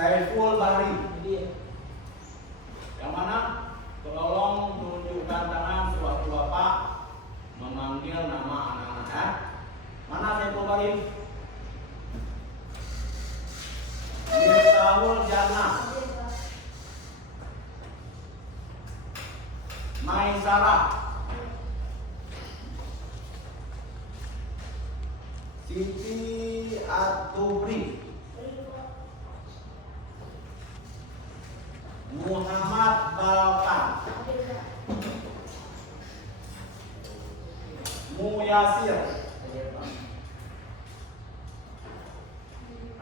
Saiful Bahri. Yang mana? Tolong tunjukkan tangan sewaktu Bapak memanggil nama anak-anak. Mana Saiful Bahri? Miftahul Jannah. Maisarah. Siti At-Tubri. Muhammad Balkan. Muyasir.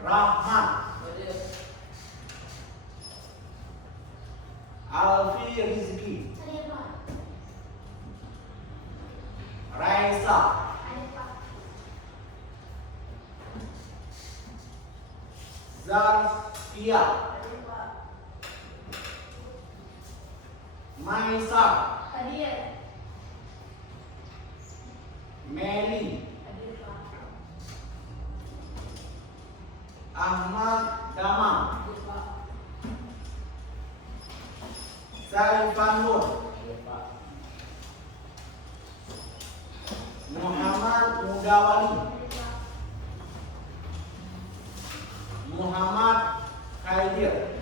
Rahmat. Alfi Rizki. Raisa. Zarkia. Maisa. Meli. Ahmad Damang. Saifan Nur. Muhammad Mudawali. Muhammad Khaidir.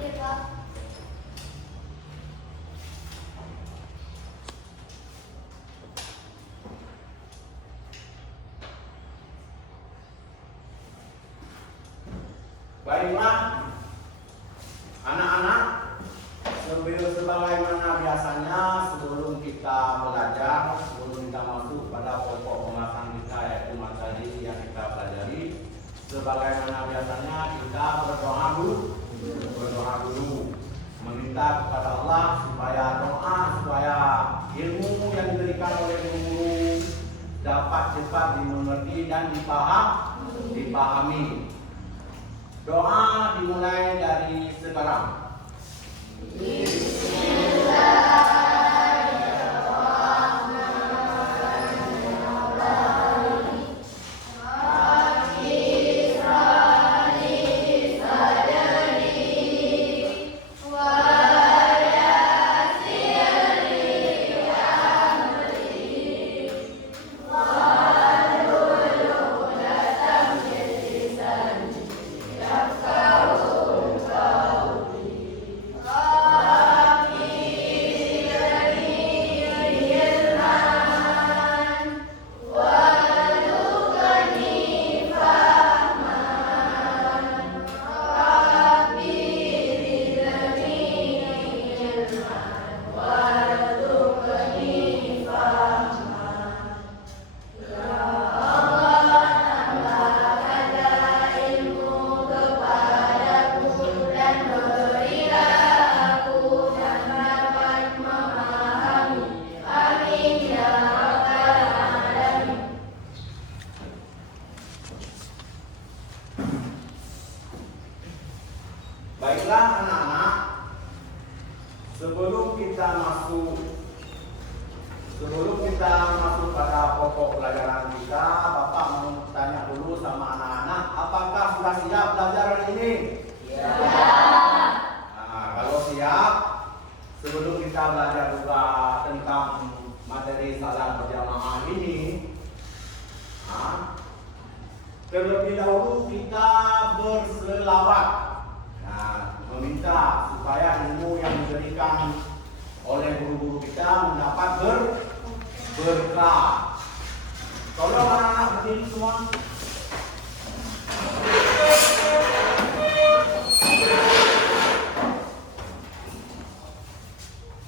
Baiklah anak-anak, sebagaimana biasanya sebelum kita belajar, sebelum kita masuk pada pokok pembahasan kita yaitu materi yang kita pelajari, sebagaimana biasanya kita berdoa dulu, meminta kepada Allah supaya ilmu yang diberikan oleh guru dapat cepat dimengerti dan dipahami. Doa dimulai dari sekarang. Baiklah anak-anak, sebelum kita masuk pada pokok pelajaran kita, Bapak mau tanya dulu sama anak-anak, apakah sudah siap belajar hari ini? Ya. Nah, kalau siap, sebelum kita belajar juga tentang materi salat berjamaah ini, terlebih dahulu kita berselawat. Meminta supaya ilmu yang diberikan oleh guru-guru kita mendapat berkah. Tolong anak-anak berdiri semua.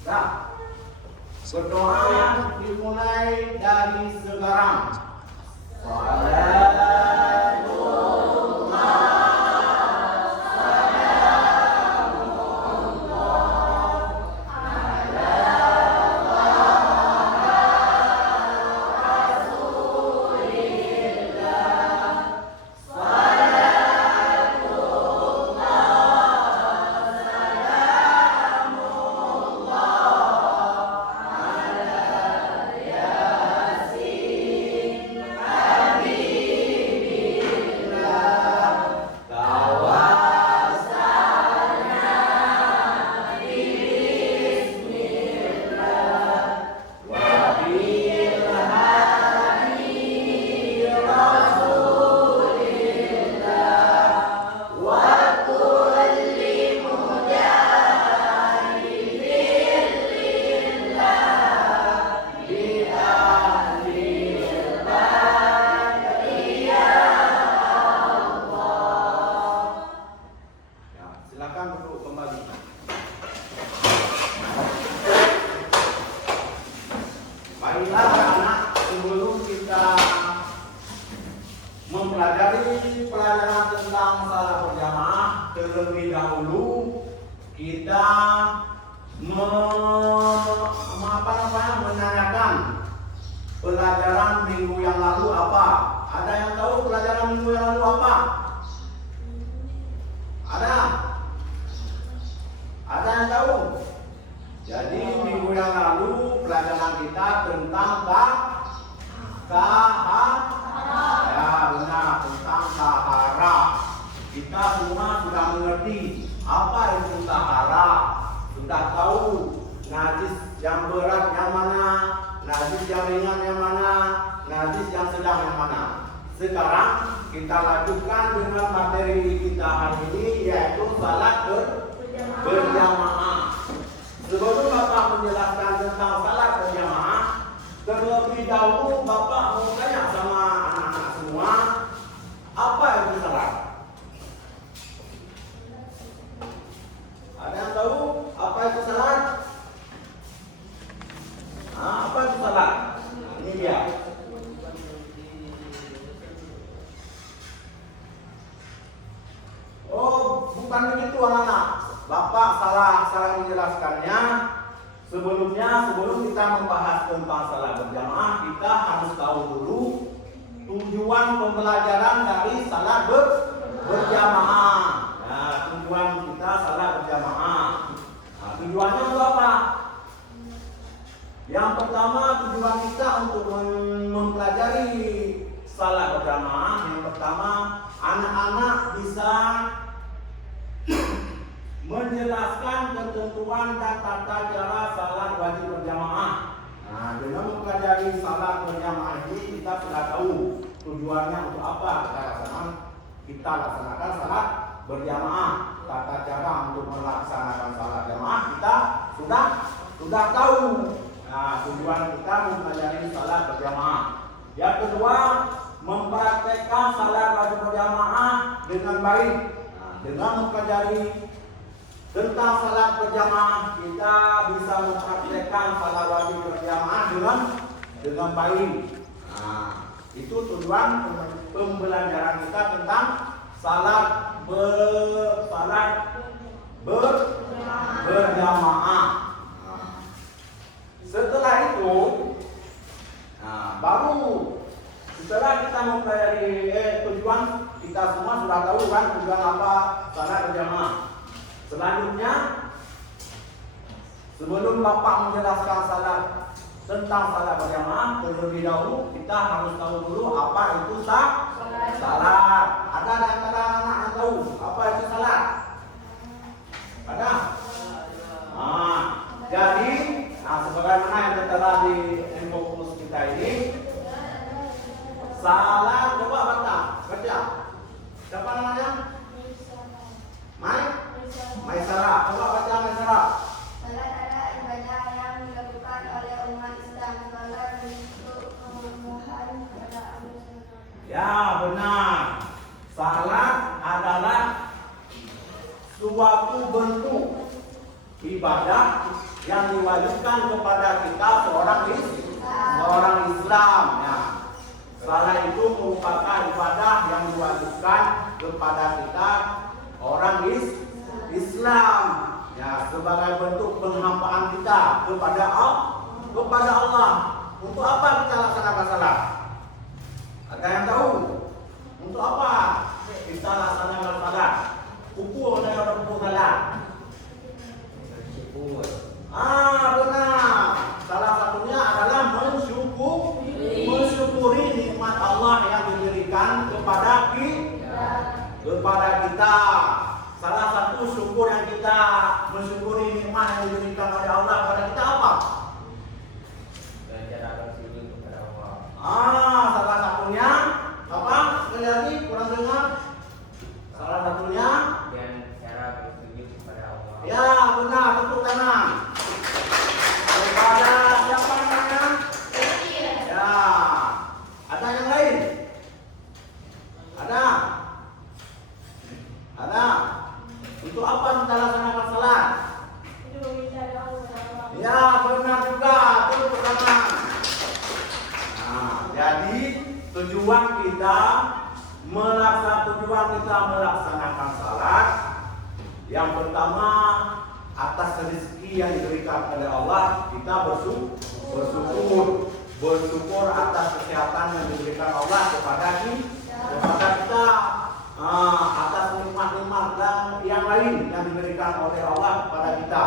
Nah, berdoa dimulai dari sekarang. kita mempelajari pelajaran tentang salat berjamaah, terlebih dahulu kita menanyakan pelajaran minggu yang lalu apa? Ada yang tahu pelajaran minggu yang lalu apa? Ada? Ada yang tahu? Jadi minggu yang lalu pelajaran kita tentang ya benar, tentang tahara. Kita semua sudah mengerti apa itu tahara. Sudah tahu najis yang berat yang mana, najis yang ringan yang mana, najis yang sedang yang mana. Sekarang kita lanjutkan dengan materi kita hari ini, yaitu salat berjamaah. Sebelum Bapak menjelaskan tentang salat berjamaah, terlebih dahulu Bapak mau tanya sama anak-anak semua, apa itu salat? Ada yang tahu apa itu salat? Apa itu salat? Ini dia. Oh, bukan begitu anak-anak. Bapak salah menjelaskannya. Sebelum kita membahas tentang salat berjamaah, kita harus tahu dulu tujuan pembelajaran dari salat berjamaah. Nah, tujuan kita salat berjamaah. Nah, tujuannya untuk apa? Yang pertama, tujuan kita untuk mempelajari salat berjamaah. Yang pertama, anak-anak bisa menjelaskan ketentuan dan tata cara salat wajib berjamaah. Nah, dengan mempelajari salat berjamaah ini kita sudah tahu tujuannya untuk apa kita laksanakan salat berjamaah. Tata cara untuk melaksanakan salat jamaah kita sudah tahu. Nah, tujuan kita mempelajari salat berjamaah. Yang kedua, mempraktekkan salat wajib berjamaah dengan baik. Nah, dengan mempelajari tentang salat berjamaah, kita bisa mempraktekkan salat wajib berjamaah dengan baik. Nah, itu tujuan pembelajaran kita tentang salat berjamaah. Setelah itu, baru setelah kita mempelajari tujuan, kita semua sudah tahu kan tujuan apa salat berjamaah. Selanjutnya, sebelum Bapak menjelaskan tentang salat berjamaah, terlebih dahulu kita harus tahu dulu apa itu salat. Ada di antara anak yang tahu apa itu salat? Ada? Jadi, sebagaimana yang tertera di infokus kita ini, salat, coba baca. Siapa namanya? Maisara. Coba baca Maisara. Salat adalah ibadah yang dilakukan oleh umat Islam. Salat untuk kemewahan kepada Allah. Ya, benar. Salat adalah suatu bentuk ibadah yang diwajibkan kepada kita seorang Islam. Ya. Salat itu merupakan ibadah yang diwajibkan kepada kita orang Islam, ya, sebagai bentuk penghambaan kita kepada Allah. Untuk apa kita laksanakan salat? Ada yang tahu? Untuk apa kita laksanakan salat? Ukur dan ukur salat. Benar. Salah satunya adalah mensyukuri nikmat Allah yang diberikan kepada kita. Salah satu syukur yang kita mensyukuri nikmat yang diberikan oleh Allah kepada kita apa? Salah satunya tujuan kita melaksanakan salat yang pertama atas rezeki yang diberikan oleh Allah kita bersyukur atas kesehatan yang diberikan Allah kepada kita atas nikmat-nikmat yang lain yang diberikan oleh Allah kepada kita.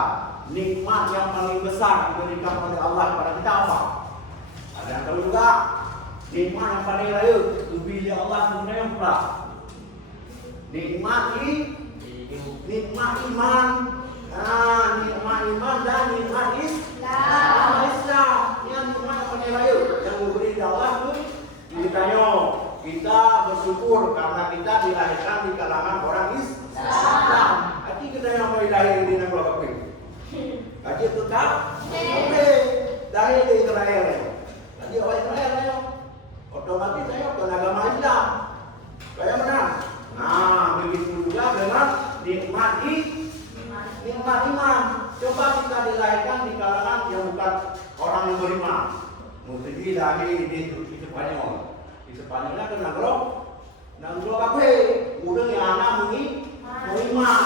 Nikmat yang paling besar diberikan oleh Allah kepada kita apa? Ada yang tahu juga? Nikmat yang paling raya diberi Allah sebenarnya pula. Nikmat iman, nikmat iman dan nikmat Islam. Yang nikmat yang paling raya yang diberi Allah itu ditanya. Kita bersyukur karena kita dilahirkan di kalangan orang Islam. Haji kita yang mau lahir di negara apa? Haji itu tak? Oke, lahir di Israel. Haji orang Israel, otomatis saya ke agama Islam. Kayak mana? Nah, begitu juga dengan nikmat iman. Coba kita dilahirkan di kalangan yang bukan orang yang beriman. Mesti lahir di Spanyol. Di Spanyolnya ke negara kafe, udah yang anak beriman,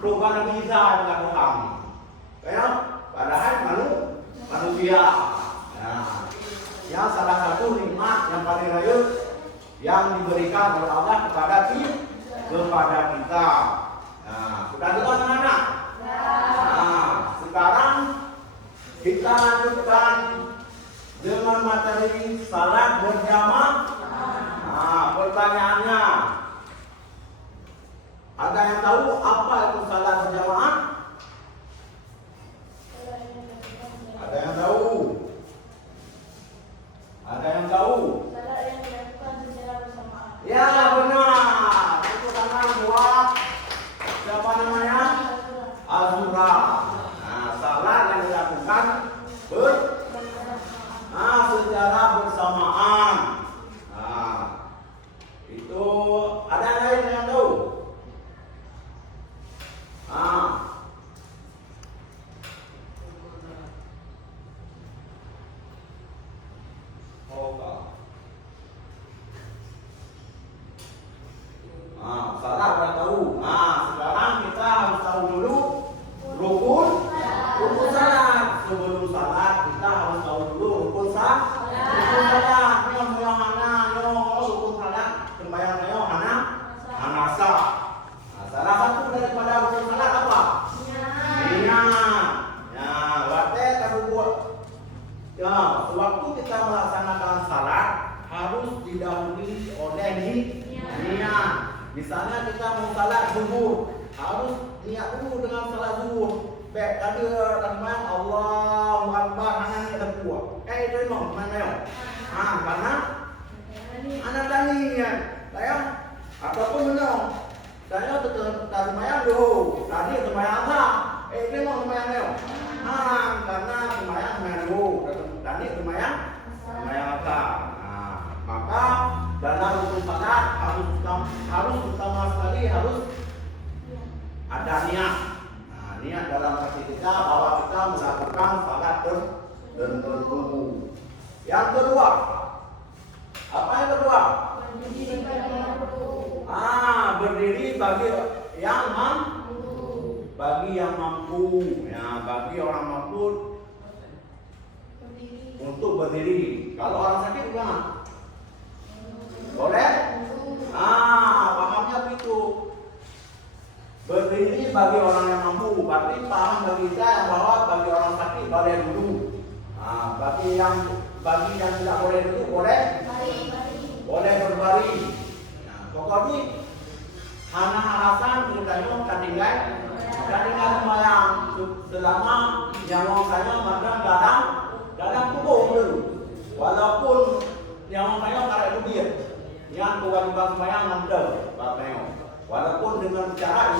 perubahan bisa dengan Tuhan. Kayak padahal manusia. Nah, yang salah satu nikmat yang paling raya yang diberikan oleh Allah kepada kita. Nah, sudah jelas anak? Nah, sekarang kita lanjutkan dengan materi salat berjamaah. Nah, pertanyaannya, ada yang tahu apa itu salat berjamaah? Ada yang tahu? Ada yang tahu? Salat yang dilakukan secara bersamaan. Ya benar. Itu tangan buat siapa namanya? Azura. Nah, salat yang dilakukan secara bersamaan. Nah, itu ada yang lain yang tahu? Salah udah tahu. Sekarang kita harus tahu dulu rukun salat. Sebelum salat kita harus tahu dulu rukun salat. Rukun salat sembahyang hanasa. Salah satu daripada rukun salat apa? Niat. Ya, berarti kalau buat sewaktu kita melaksanakan salat harus didahului oleh niat. Misalnya kita mau salat zuhur, harus niat dulu dengan salat zuhur. Baik tadi main Allahu Akbar anak ada kuat. Itu memang mana? Karena anak tadi ya, saya ataupun benar. Saya tetap semayang dulu. Tadi semayang apa? Itu memang semayang ya. Karena semayang dulu. Tadi semayang apa? Maka dalam rukun salat harus utama sekali harus ada niat. Niat dalam hati kita bahwa kita melakukan salat tertentu. Yang kedua, apa yang kedua? Berdiri bagi yang mampu. Ya, bagi orang mampu untuk berdiri. Kalau orang sakit gimana? Boleh? Pahamnya begitu. Berdiri bagi orang yang mampu. Berarti paham bagi kita yang bahwa bagi orang sakit boleh dulu. Bagi yang tidak boleh dulu boleh berbaring. Pokoknya anak alasan kita kadang sembahyang selama nyawa saya madang dalam tubuh dulu. Walaupun nyawa saya karek kubir, yang kewajiban sembahyang mandel, Bapak. Walaupun dengan cara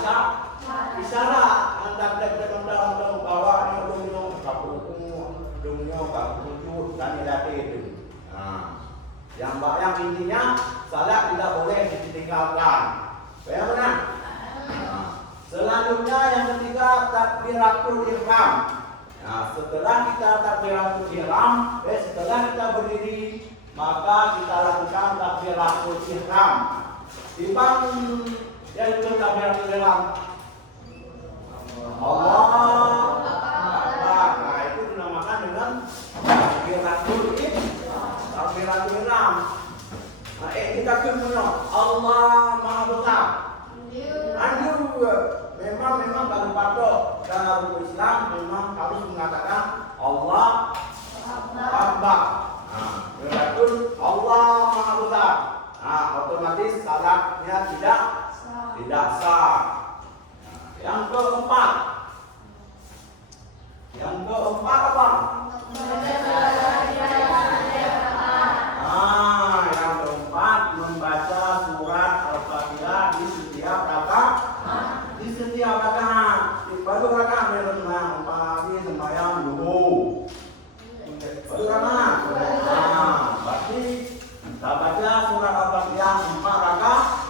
isyarat anda dalam bawahnya dunia kapur dan ilati itu. Yang intinya salat tidak boleh ditinggalkan. Bagaimana? Selanjutnya yang ketiga takbiratul ihram. Setelah kita takbiratul ihram, setelah kita berdiri maka kita lakukan takbiratul ihram. Timbang yang itu takbiratul ihram. Allah Akbar. Nah, itu dinamakan dengan takbiratul ihram. Nah, kita kemudian Allah Maha Besar. Anjur memang baru patok dalam Islam memang harus mengatakan Allah Akbar. Nah, betul Allah Maha Besar. Nah, otomatis salatnya tidak sah. Yang keempat apa? Yang keempat membaca surat Al-Fatihah di setiap rakaat. Baru rakaat memang pagi sembahyang dulu. Baru rakaat. Berarti kita baca surat Al-Fatihah 4 rakaat.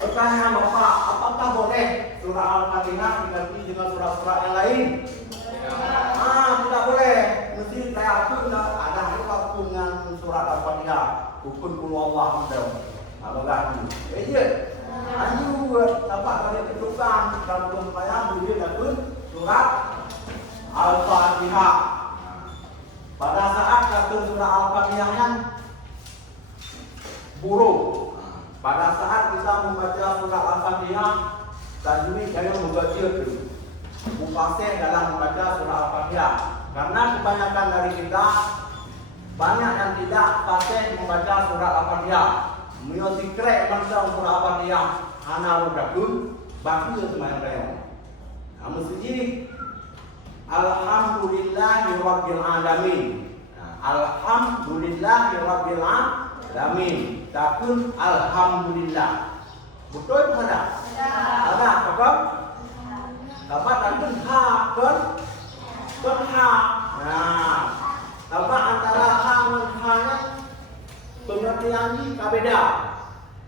Pertanyaan Bapak, apakah boleh surah Al-Fatihah diganti dengan surah-surah yang lain? Tidak boleh. Mesti saya akui ada waktu dengan surat Al-Fatihah. Hukum Allah Subhanahu Anjur dapat dari ketukan dalam sembahyang boleh dapat surat Al-Fatihah. Pada saat dapat surah Al-Fatihah yang buruk. Pada saat kita membaca surah Al-Fatihah, tajwid saya membaca itu. Mufasih dalam membaca surah Al-Fatihah. Karena kebanyakan dari kita banyak yang tidak fasih membaca surah Al-Fatihah. Miotikrek bangsa surah Al-Fatihah ana rodakun baki sembahyang kaya. Mesti Alhamdulillahirabbil alamin. Alhamdulillahirabbil alamin. Takun alhamdulillah. Betul tidak? Ada apa? Dapat takun ha per ha. Nah, dapat antara ha dan ha pengertian ini beda.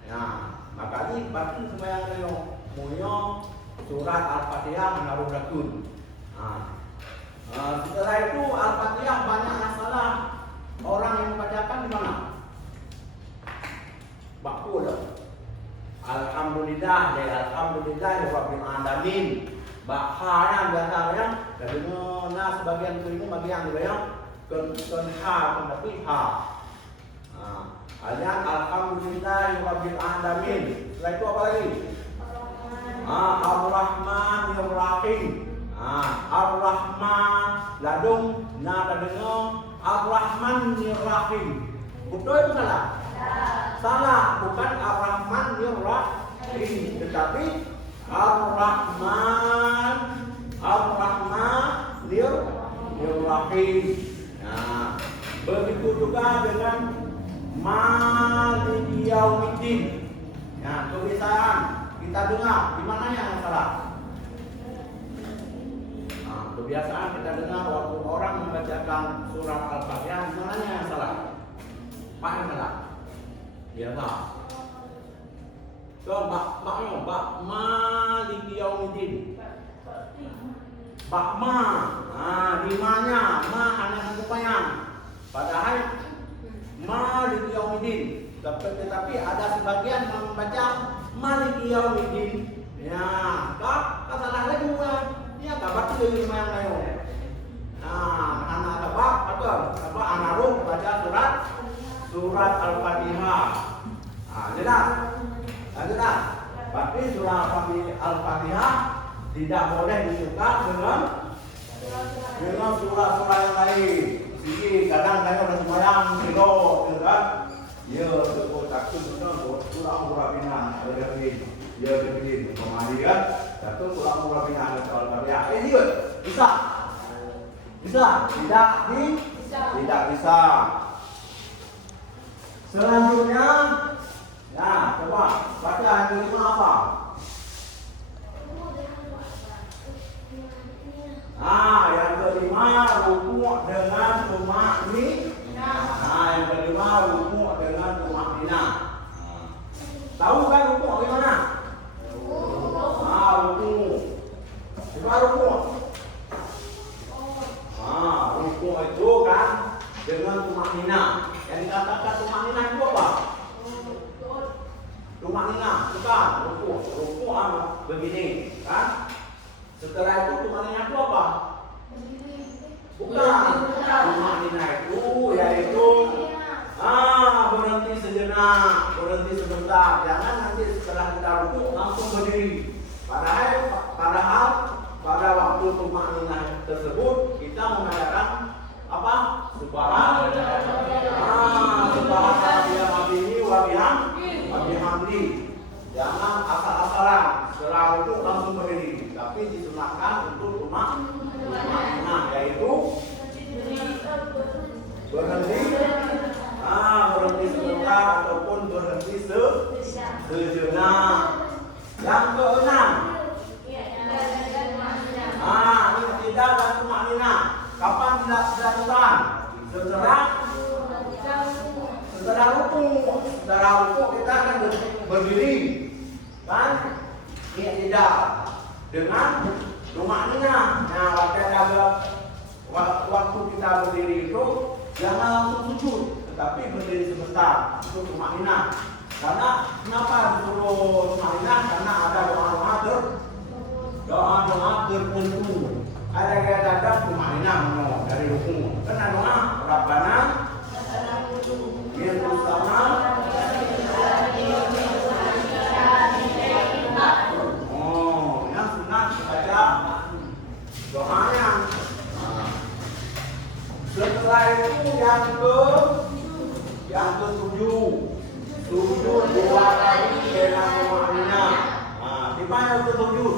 Nah, maka ini bagi sembahyang kaya moyo surat Al-Fatihah menaruh dakun. Setelah itu Al-Fatihah banyak masalah. Orang yang membacakan di mana? Bakul. Alhamdulillah dan alhamdulillahirabbil alamin. Bahaya biasanya dari mana sebagian itu bagian dibayang kon ha tapi ha. Alian alhamdulillahirabbil alamin. Setelah itu apa lagi? Ar-Rahmanir Rahim. Ar-Rahman ladung nada dengar Ar-Rahmanir Rahim. Betul itu salah? Salah, bukan Ar-Rahmanir Rahim, tetapi Ar-Rahmanir Rahim. Nah, begitu juga dengan Maliki Yaumiddin. Nah, kebiasaan kita dengar di mana yang salah? Kebiasaan kita dengar waktu orang membacakan surat Al-Fatihah di mana yang salah? Pak yang salah. Ya tak. So bak Maliki Yaumiddin. Bak ma. Di mana? Ma hanya kepanjang. Padahal Maliki Yaumiddin. Tetapi ada sebagian yang membaca Maliki Yaumiddin. Ya, kata salah lagi bukan. Ya, kabar itu dari mana yang lain. Anak apa anaruh baca surat Al-Fatihah. Jelas. Tapi surat Al-Fatihah tidak boleh ditukar dengan surat-surat yang lain. Jadi kadang saya udah sembahyang kilo, kan? Ya, betul takut betul. Kurang pinang, ya begini. Kemudian satu kurang pinang Al-Fatihah. Ini bisa. Tidak bisa. Selanjutnya, nah coba baca yang kelima apa? Yang kelima ruku' dengan tumakninah. Yang kelima ruku' dengan tumakninah. Tahu kan ruku' gimana? Ruku'. Coba ruku'. Ruku' itu kan dengan tumakninah. Yang sejenak, berhenti sebentar. Jangan nanti setelah kita rukuk langsung berdiri. Padahal pada waktu tumakninah tersebut kita mengatakan apa? Subhanallah wa bihamdi. Jangan asal-asalan setelah rukuk langsung berdiri, tapi disunahkan untuk tumakninah, yaitu berhenti sebentar ataupun berhenti sejenak. Yang keenam, tidak dan tumakninah. Kapan tidak dilakukan? Setelah rukuk kita akan berdiri, kan? Tidak dengan tumakninah. Nah, waktu kita berdiri itu jangan langsung sujud, tetapi berdiri sebentar untuk tumakninah. Karena kenapa disuruh tumakninah? Karena ada doa-doa tertentu. Ada tumakninah dari rukun. Karena doa Rabbana yang utama. Yang sunat baca doanya. Setelah itu yang ketujuh, sujud 2 kali dengan tumakninah. Di mana ketujuh?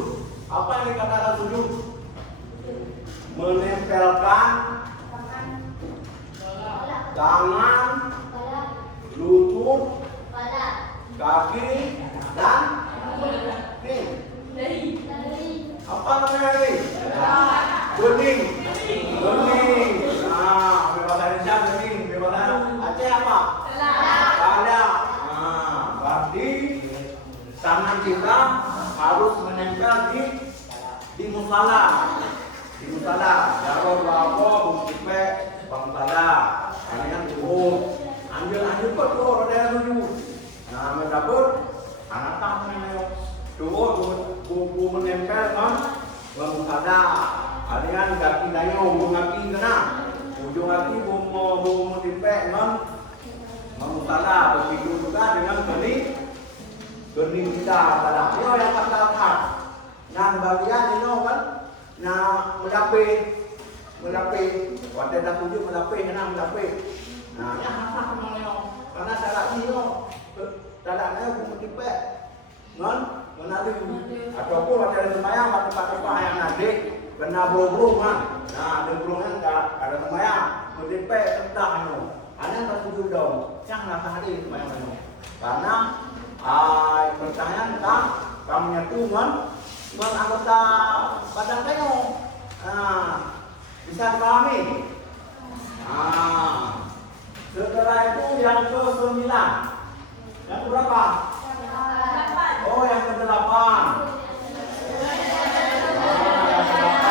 Apa yang dikatakan sujud? Menempelkan tangan, lutut, kaki, dan apa namanya ini? Bening. Bahasa Indonesia bening, bahasa Aceh apa? Ada. Berarti tangan kita harus menempel di musala. Jaro bawa buktipe pangtala. Ini kan turun. Anjir kok turun ada tujuh. Nah, mendapur anak tangan buku menempel kan musala. Ini kan kaki dayo, ujung kaki kena. Ujung kaki buku tipe kan musala. Begitu juga dengan bening kita dalam. Ini yang kata yang bagian ini kan. Nah, melapih. Waktu dah tujuh melapih. Nah, yang apa namanya? Karena syarat ini, syaratnya bukan tipek, menadi. Ataupun ada sembahyang, tempat yang nanti kena belum kan? Nah, ada belumnya ada sembahyang, tipek tentang itu. Ada yang tertujuh dong, janganlah hari sembahyang itu. Karena pertanyaan kamu nyetuman anggota badan kamu. Bisa dipahami? Setelah itu yang ke-9. Yang ke-berapa? Oh, yang ke-8. Yang ke-8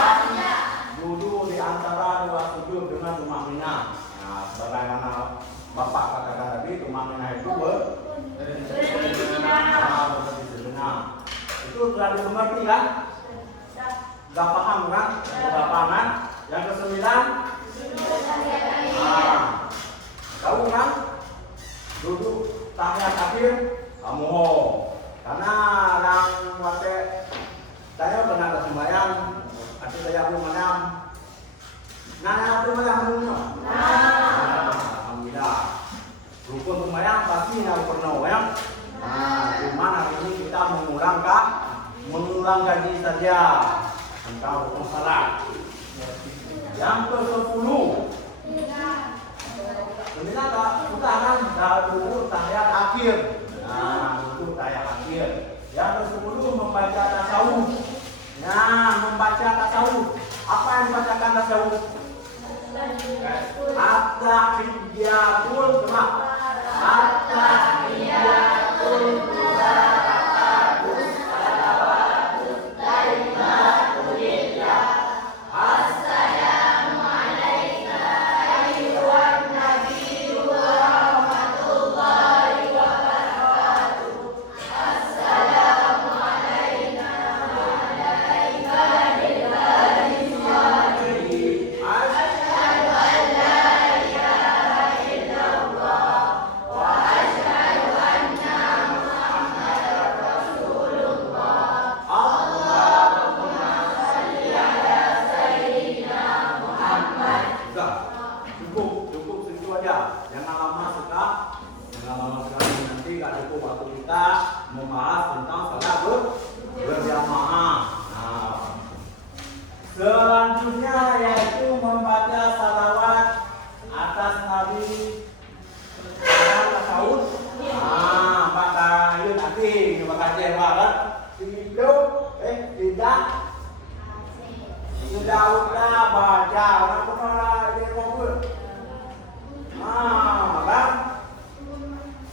duduk di antara dua sujud dengan tumakninah. Nah, sebagaimana Bapak katakan tadi, tumakninah itu berhenti sejenak. Itu sudah dimengerti kan? Sudah paham kan? Sudah paham kan? Yang ke-9 tahu kan? Duduk tahiyat akhir kamu karena orang waktu saya pernah sembahyang atau saya belum menang. Aku menang dulu. Alhamdulillah. Rukun sembahyang pasti harus penuh ya. Cuma hari ini kita mengulang kaji saja tentang rukun salat. Yang ke-10 sudah kan duduk tahiyat akhir. Duduk tahiyat akhir. Yang ke-10 membaca tasawuf. Membaca tasawuf. Apa yang dibacakan tasawuf? At-tahiyyatul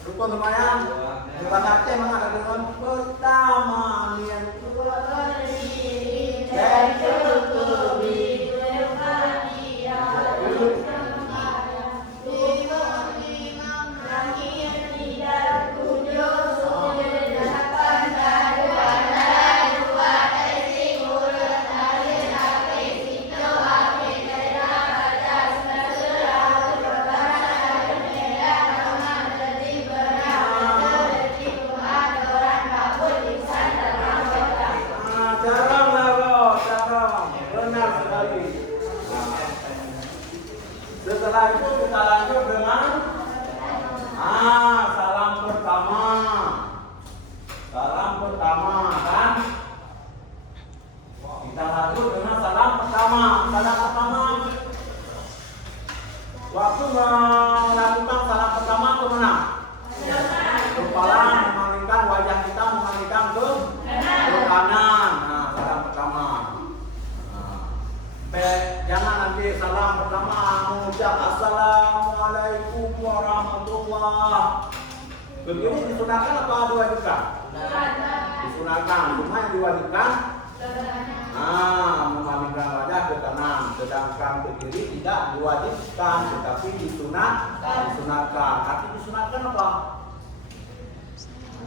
Rukun lumayan. Bahasa Aceh mana ada dengan pertama niat dua berdiri dan cukupi berhadiah imam terakhir tidak tujuh sujud delapan dua dua isi mulut akhir akhir itu akhir daerah baca surah berbahasa berbeda nama tertib benar tertib aturan kabul insan dalam kota. Jarang benar sekali. Setelah itu kita lanjut dengan salam pertama. Salam pertama kan? Kita lanjut dengan salam pertama. Salam pertama. Waktu melakukan salam pertama ke mana? Kepala memalingkan wajah kita memalingkan ke kanan. Nah, salam pertama. Jangan nanti salam pertama mengucap assalamualaikum warahmatullah. Begini disunahkan apa diwajibkan? Disunahkan. Cuma yang diwajibkan memalingkan wajah ke kanan, sedangkan ke kiri tidak diwajibkan, tetapi disunahkan. Arti disunahkan apa?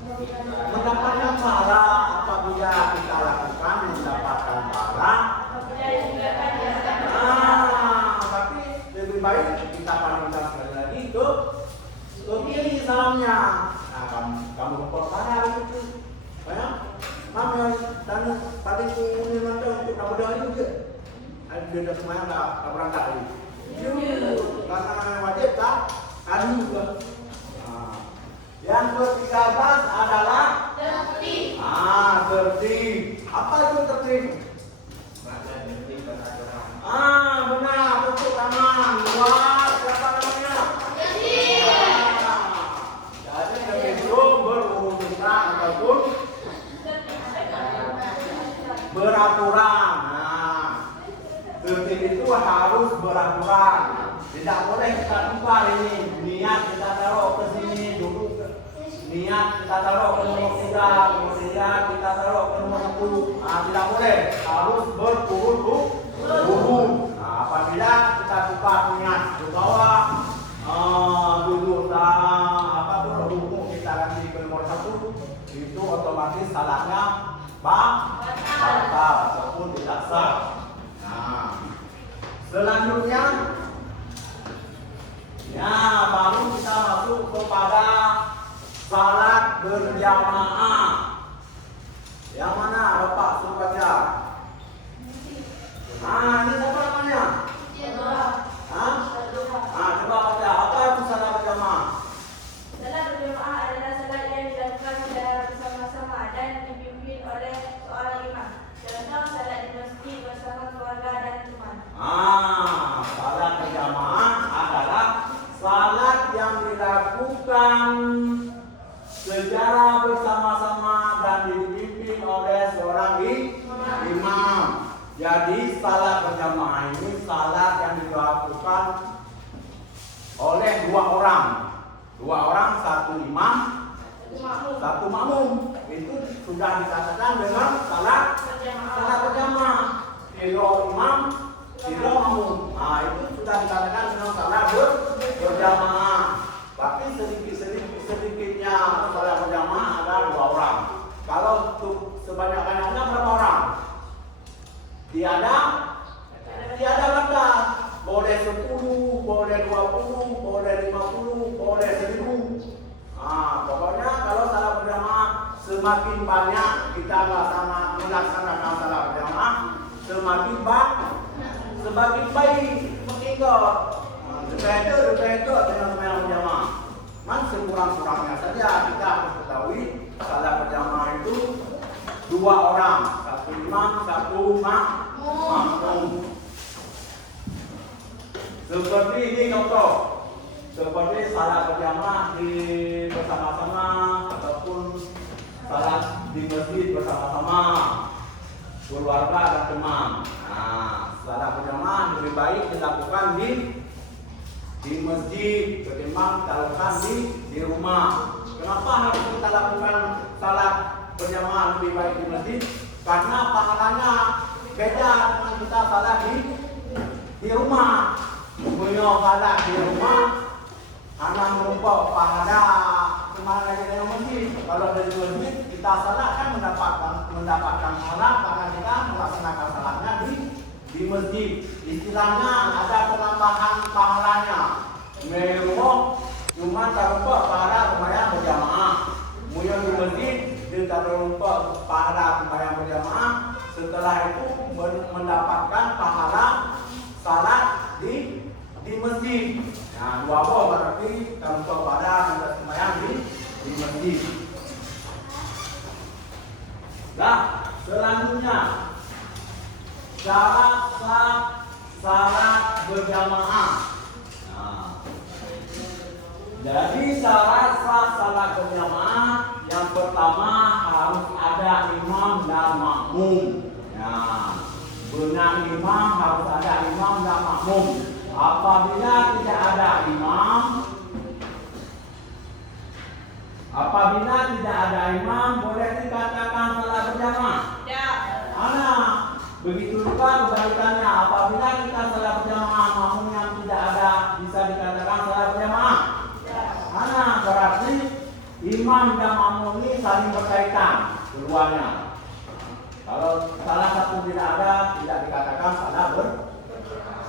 Mendapatkan pahala apabila kita lakukan mendapatkan pahala. Tapi lebih baik kita palingkan sekali lagi ke kiri salamnya. Nah, kamu repot pahala itu, ya? Mama dan tadi ini nanti untuk kamu dengar juga. Dia dah semuanya dah berangkat lagi. Karena wajib tak hari juga. Yang ke-13 adalah tertib. Tertib. Apa itu tertib? Benar, bentuk tangan. Luas, siapa namanya? Jadi begitu berurusan ataupun beraturan. Tertib itu harus beraturan. Tidak boleh kita lupa ini. Niat kita taruh ke sini dulu. Niat kita taruh ke nomor 3, kemudian kita taruh ke nomor 10. Tidak boleh. Harus berurut-urut. Apabila kita buka niat ke bawah, duduk berhubung kita ganti ke nomor 1, itu otomatis salahnya batal ataupun tidak sah. Selanjutnya, baru kita masuk kepada salat berjamaah. Yang mana Bapak suruh baca? Ini siapa namanya? Coba baca. Apa itu salat berjamaah? Salat berjamaah adalah salat yang dilakukan secara bersama-sama dan dipimpin oleh seorang imam. Contoh salat di masjid bersama keluarga dan teman. Salat berjamaah adalah salat yang dilakukan secara bersama-sama dan dipimpin oleh seorang imam. Jadi salat berjamaah ini salat yang dilakukan oleh dua orang, satu imam, satu makmum. Itu sudah dikatakan dengan salat berjamaah. Tiga imam, tiga makmum. Itu sudah dikatakan dengan salat berjamaah. Tapi sedikitnya salat berjamaah ada dua orang. Kalau sebanyak-banyaknya berapa orang? Tiada batas. Boleh 10, boleh 20, boleh 50, boleh 1000. Pokoknya kalau salat berjamaah semakin banyak kita melaksanakan salat berjamaah, semakin baik. Mengingat berbeda dengan salat berjamaah. Sekurang-kurangnya saja kita harus ketahui salat berjamaah itu dua orang, satu imam, satu makmum. Seperti ini contoh, seperti salat berjamaah bersama-sama ataupun salat di masjid bersama-sama keluarga dan teman. Salat berjamaah lebih baik dilakukan di di masjid ketimbang kita lakukan di rumah. Kenapa harus kita lakukan salat berjamaah lebih baik di masjid? Karena pahalanya beda dengan kita salat di rumah. Punya salat di rumah, anak merupakan pahala kemana kita yang masjid. Kalau dari masjid kita salat kan mendapatkan pahala karena kita melaksanakan salatnya di masjid. Istilahnya ada penambahan pahalanya. Mewah cuma tak lupa pahala sembahyang berjamaah. Kemudian di masjid dia tak lupa pahala sembahyang berjamaah. Setelah itu mendapatkan pahala salat di masjid. Nah, dua buah berarti tak lupa pahala sembahyang di masjid. Nah, selanjutnya syarat sah salat berjamaah. Nah, jadi syarat sah salat berjamaah yang pertama harus ada imam dan makmum. Nah, benar imam harus ada imam dan makmum. Apabila tidak ada imam, boleh dikatakan salat berjamaah? Ya. Begitu juga kebalikannya, apabila kita salat berjamaah makmum yang tidak ada, bisa dikatakan salat berjamaah? Ya. Berarti imam dan makmum ini saling berkaitan keduanya. Kalau salah satu tidak ada, tidak dikatakan salat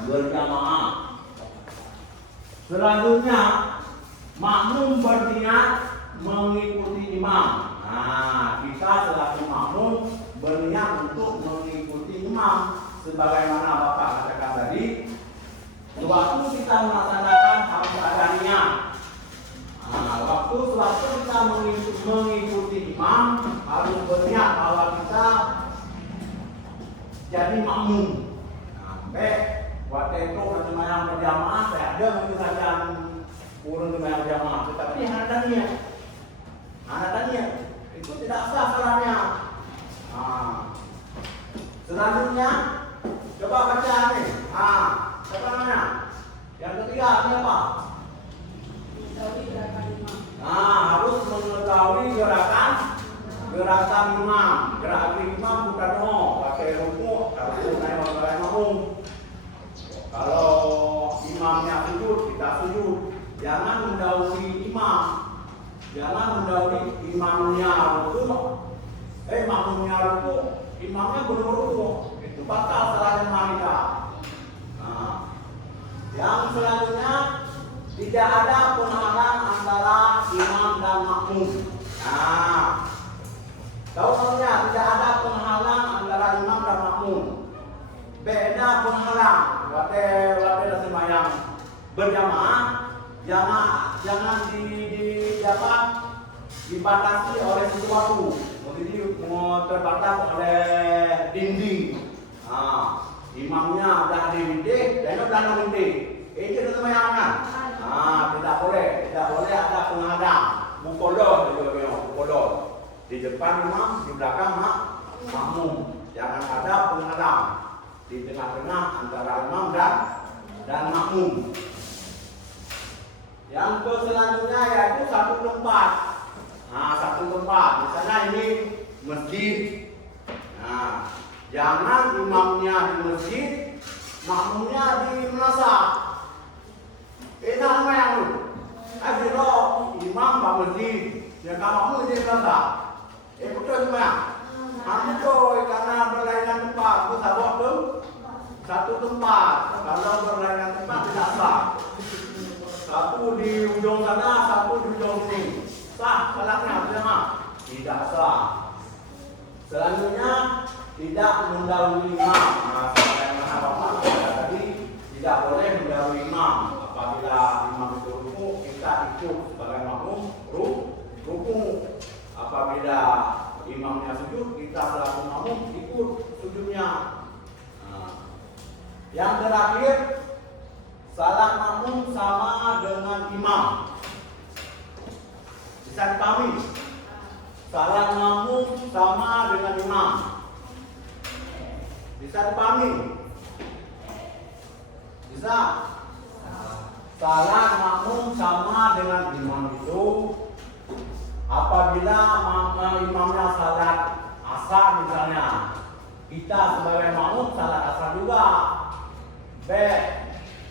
berjamaah. Selanjutnya makmum berniat mengikuti imam. Nah, kita selaku makmum berniat untuk mengikuti imam sebagaimana Bapak katakan tadi. Waktu kita melaksanakan harus ada niat. Nah, waktu kita mengikuti imam harus berniat bahwa kita jadi makmum. Waktu itu sembahyang berjamaah, saya ada mengerjakan urun sembahyang berjamaah, tetapi ada niat. Itu tidak sah salatnya. Selanjutnya coba baca nih. Siapa namanya? Yang ketiga ini apa? Harus mengetahui gerakan imam. Gerakan imam bukan pakai rukuk, harus naik makmum. Kalau imamnya sujud, kita sujud. Jangan mendahului imam. Jangan mendahului imamnya rukuk. Makmumnya rukuk, imamnya belum rukuk. Itu batal salatnya kita. Yang selanjutnya tidak ada penghalang antara imam dan makmum. Tahu maksudnya tidak ada penghalang antara imam dan makmum. Beda penghalang. Waktu sembahyang berjamaah jangan dibatasi oleh sesuatu. Jadi terbatas oleh dinding. Imamnya udah di dinding, dan udah dinding. Itu sembahyang kan? Tidak boleh ada penghadang. Mukodor. Di depan imam, di belakang makmum. Jangan ada penghadang. Di tengah-tengah antara imam dan makmum. Yang selanjutnya yaitu satu tempat. Misalnya ini masjid. Jangan imamnya di masjid, makmumnya di madrasah. Itu apa yang lu? Akhirnya imam di masjid, yang makmum di madrasah. Betul semua. Betul, karena berlainan tempat, itu satu tempat. Kalau berlainan tempat tidak sah. Satu di ujung sana, satu di ujung sini. Sah salatnya berjamaah? Tidak sah. Selanjutnya tidak mendahului imam. Sebagaimana Bapak katakan tadi, tidak boleh mendahului imam. Apabila imam itu rukuk, kita ikut sebagai makmum rukuk. Apabila imamnya sujud, kita selaku makmum ikut sujudnya. Yang terakhir, salat makmum sama dengan imam. Bisa dipahami? Salat makmum sama dengan imam. Bisa dipahami? Bisa? salat makmum sama dengan imam itu apabila imamnya salat asar misalnya, kita sebagai makmum salat asar juga.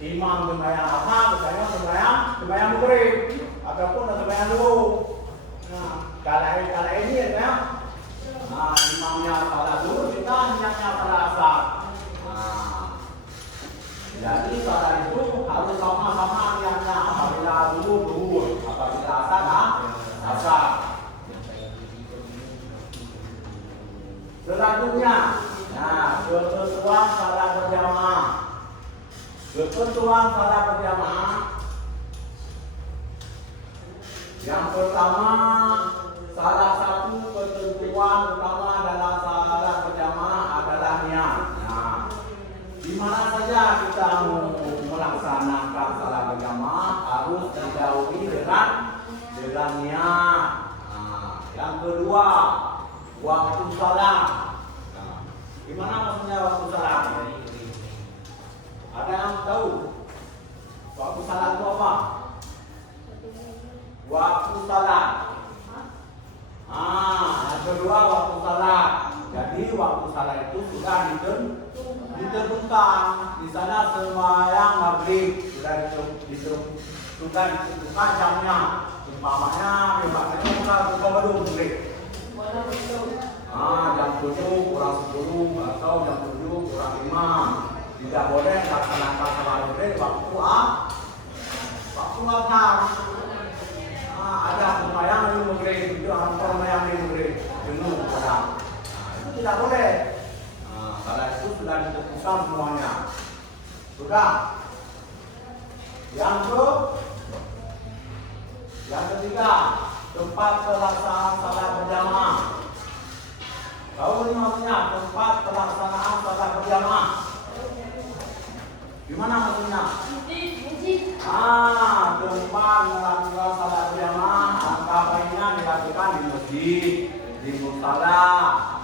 Imam sembahyang asar, misalnya sembahyang maghrib ataupun sembahyang dulu. Nah, kalau ini ya, imamnya salat dulu, kita niatnya salat asar. Jadi salat itu harus sama-sama niatnya. Apabila dulu, apabila asar. Selanjutnya, ketentuan salat berjamaah. Ketentuan salat berjamaah. Yang pertama, salah satu ketentuan utama dalam salat berjamaah adalah niat. Nah, di mana saja kita melaksanakan salat berjamaah harus didahului dengan niat. Nah, yang kedua, waktu salat. Nah, gimana maksudnya waktu salat? Ada yang tahu? Waktu salat itu apa? Waktu salat. Yang kedua waktu salat. Jadi waktu salat itu sudah ditentukan. Di sana sembahyang maghrib sudah ditentukan jamnya. Umpamanya bukan bedung maghrib. Jam 7 kurang 10 atau jam 7 kurang 5. Tidak boleh laksanakan salat maghrib waktu asar. Ada sembahyang di maghrib, itu sembahyang di maghrib jenuh orang. Itu tidak boleh. Salat itu sudah ditentukan semuanya. Sudah. Yang ketiga, tempat pelaksanaan salat berjamaah. Tahu ini maksudnya tempat pelaksanaan salat berjamaah. Gimana maksudnya? Tempat melakukan salat berjamaah angka baiknya dilakukan di masjid, di musala.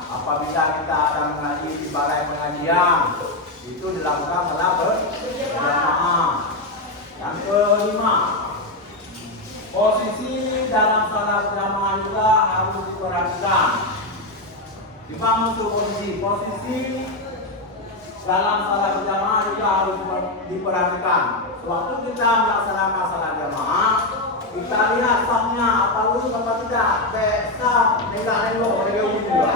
Apabila kita ada mengaji di balai pengajian, itu dilakukan salat berjamaah. Yang kelima, posisi dalam salat berjamaah juga harus diperhatikan. Dipahami posisi dalam salat berjamaah juga harus diperhatikan. Waktu kita melaksanakan salat jamaah, kita lihat sahnya apa lurus apa tidak. Sah nengok juga.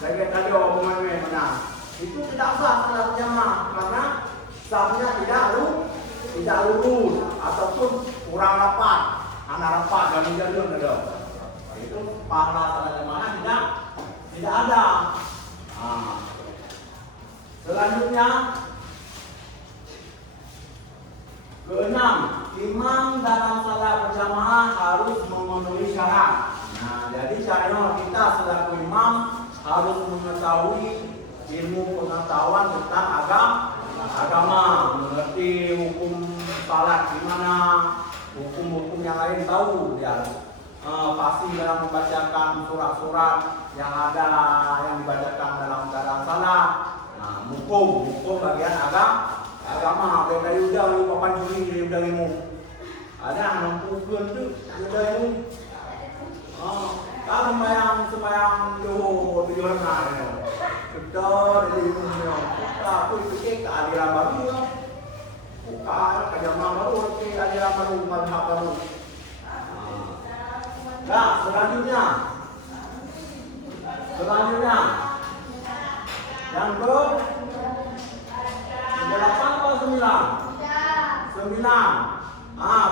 Saya tadi omongan mana? Itu tidak sah salat jamaah karena sahnya tidak lurus ataupun kurang rapat, anak rapat dan jalur ada. Itu pahala salat jamaah tidak ada. Selanjutnya, keenam, imam dalam salat berjamaah harus memenuhi syarat. Nah, jadi syarat kita selaku imam harus mengetahui ilmu pengetahuan tentang agama, mengerti hukum salat gimana, hukum-hukum yang lain tahu dia. Pasti dalam membacakan surat-surat yang ada yang dibacakan dalam salat. Hukum bagian agama dari udah lu papan juri dari udah ilmu ada nampukeun tuh udah ilmu kalau sembayang doh tujuanna kita dari ilmu aku itu keadilan baru buka kajama baru keadilan baru mazhab baru. Nah, selanjutnya yang ke 8 atau 9? 9.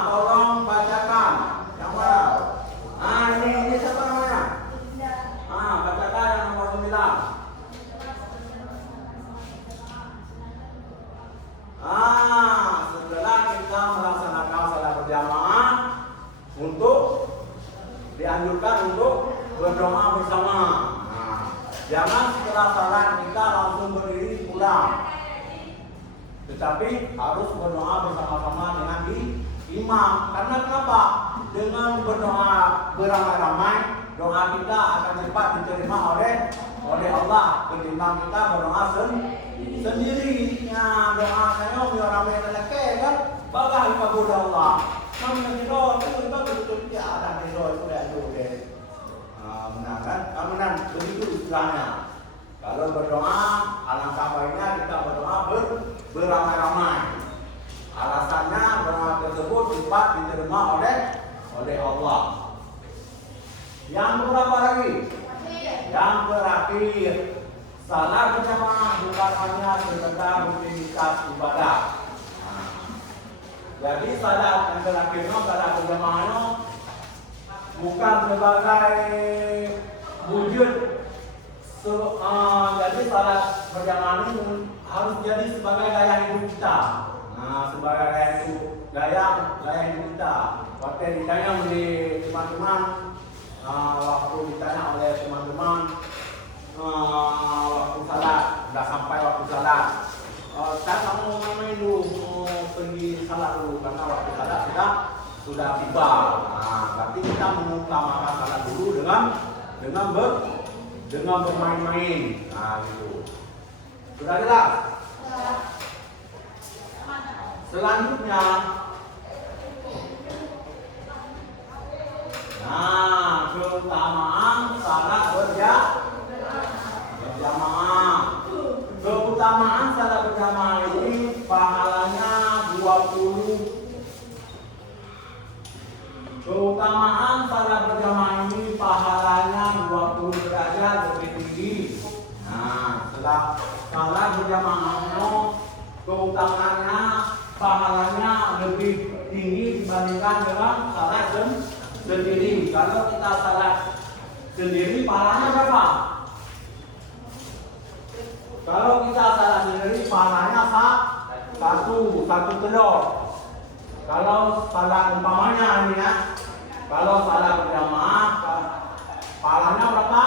Tolong bacakan. Yang mana? Ini siapa namanya? Bacakan yang nomor 9. Setelah kita melaksanakan salat berjamaah dianjurkan untuk berdoa bersama. Jangan setelah salat kita langsung berdiri pulang. Tetapi harus berdoa bersama-sama dengan imam. Karena kenapa? Dengan berdoa beramai-ramai, doa kita akan cepat diterima oleh Allah. Ketimbang kita berdoa sendiri. Doa saya ramai-ramai kan Bagai kabul Allah. Namun ridho itu betul dia ada ridho itu dia itu deh. Benar kan? Amanan begitu istilahnya. Kalau berdoa, alangkah baiknya kita berdoa beramai-ramai. Alasannya doa tersebut cepat diterima oleh Allah. Yang berapa lagi? Yang terakhir, salat berjamaah bukan hanya sekedar rutinitas ibadah. Jadi salat yang terakhirnya, salat berjamaahnya bukan sebagai wujud. Jadi salat berjamaah ini harus jadi sebagai gaya hidup kita. Sebagai gaya hidup kita. Waktu ditanya oleh teman-teman, waktu ditanya oleh teman-teman, waktu salat, sudah sampai waktu salat. Saya mau main dulu, pergi salat dulu karena waktu salat sudah tiba. Tapi kita mengutamakan salat dulu dengan bermain-main. Gitu. Sudah jelas? Selanjutnya, keutamaan salat berjamaah. Keutamaan salat berjamaah ini pahalanya 20. Keutamaan salat berjamaah ini pahalanya 20 derajat lebih tinggi. Setelah salat berjamaahnya, keutamaannya pahalanya lebih tinggi dibandingkan dengan salat sendiri. Kalau kita salat sendiri pahalanya berapa? Kalau kita salat sendiri pahalanya satu telur. Kalau salat umpamanya ini ya, kalau salat berjamaah pahalanya berapa?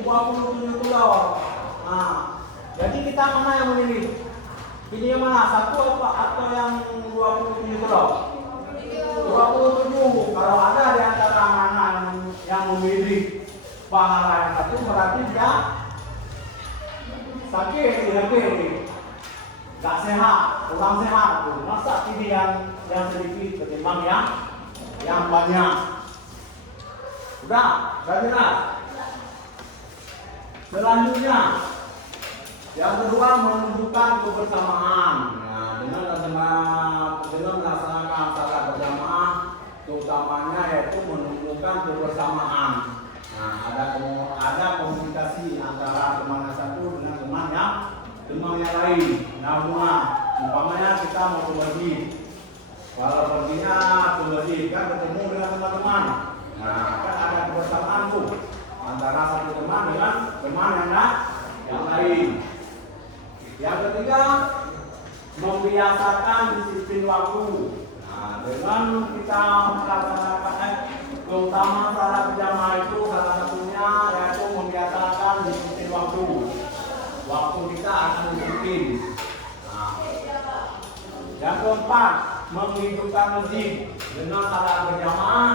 27 telur. Jadi kita mana yang memilih? Pilih yang mana? Satu atau yang 27 telur? 27. Kalau ada di antara mana yang memilih pahala yang satu, berarti dia sakit, gak sehat, kurang sehat. Masa pilih yang sedikit ketimbang yang banyak? Sudah jelas. Selanjutnya, yang kedua menunjukkan kebersamaan. Dengan melaksanakan salat berjamaah, keutamanya yaitu menunjukkan kebersamaan. Ada komunikasi antara teman satu dengan teman yang lain. Umpamanya kita mau ke masjid. Kalau perginya ke masjid kan ketemu dengan teman-teman. Kan ada kebersamaan tuh antara satu teman dengan teman yang lain. Yang ketiga, membiasakan disiplin waktu. Dengan kita melaksanakan keutamaan salat berjamaah itu salah satunya yaitu membiasakan disiplin waktu. Waktu kita akan disiplin. Yang keempat, menghidupkan masjid. Dengan salat berjamaah,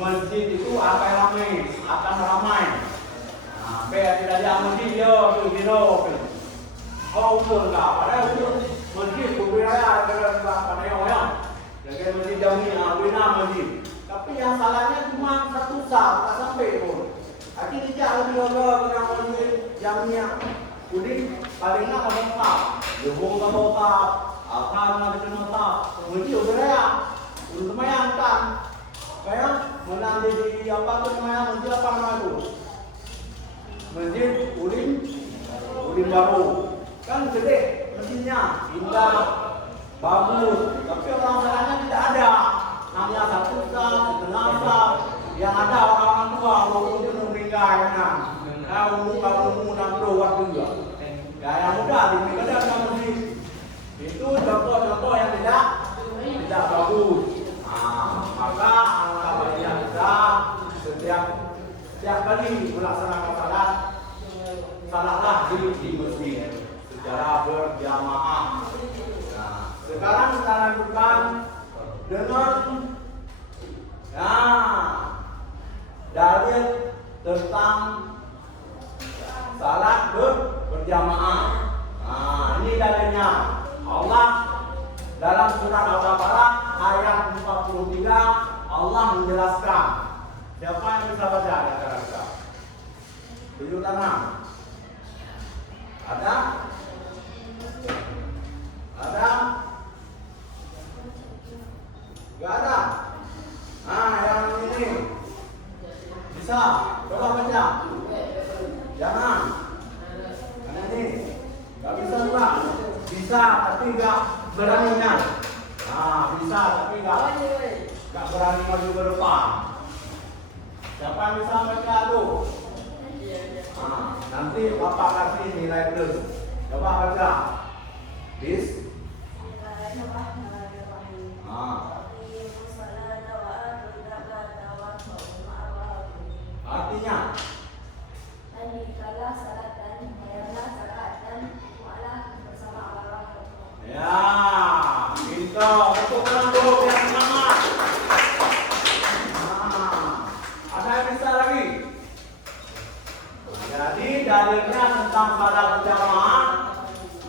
masjid itu akan ramai. Tidak ada masjid dia ukur enggak, padahal ukur masjid budaya pada orang. Jadi masjid jauh ni, masjid. Tapi yang salahnya cuma satu sah, tak sampai pun. Akhirnya dia lebih kena masjid jamnya. Kuding paling nak ada tak, jauh tak tak, akan ada tak. Masjid budaya, untuk mayangkan. Kayak menanti di apa tu namanya masjid apa nama tu? Masjid Ulin baru. Kan gede mesinnya, indah, bagus. Tapi orang salahnya tidak ada. Namanya satu sah, setengah sah. Yang ada orang tua, orang itu meninggal kan. Kalau mudah berbuat juga. Yang muda di negara ada masjid. Itu contoh-contoh yang tidak bagus. Maka alangkah baiknya kita setiap kali melaksanakan salatlah di masjid secara berjamaah. Sekarang kita lanjutkan dengan dalil tentang salat berjamaah. Ini dalilnya. Allah surat Al-Baqarah ayat 43 Allah menjelaskan. Siapa yang bisa baca di antara kita? Tunjuk tangan. Ada? Ada? Gak ada? Nah, yang ini bisa. Coba baca. Jangan. Karena ini gak bisa juga. Bisa tapi gak beraninya. Nah, bisa tapi gak berani maju ke depan. Siapa yang bisa baca tuh? Nah, nanti Bapak kasih nilai plus. Coba baca. Artinya dan dikala salat dan bayarlah salat dan mualah bersama orang-orang. ya, kita untuk orang dulu biar semangat. Ada yang bisa lagi? Jadi dalilnya tentang salat berjamaah.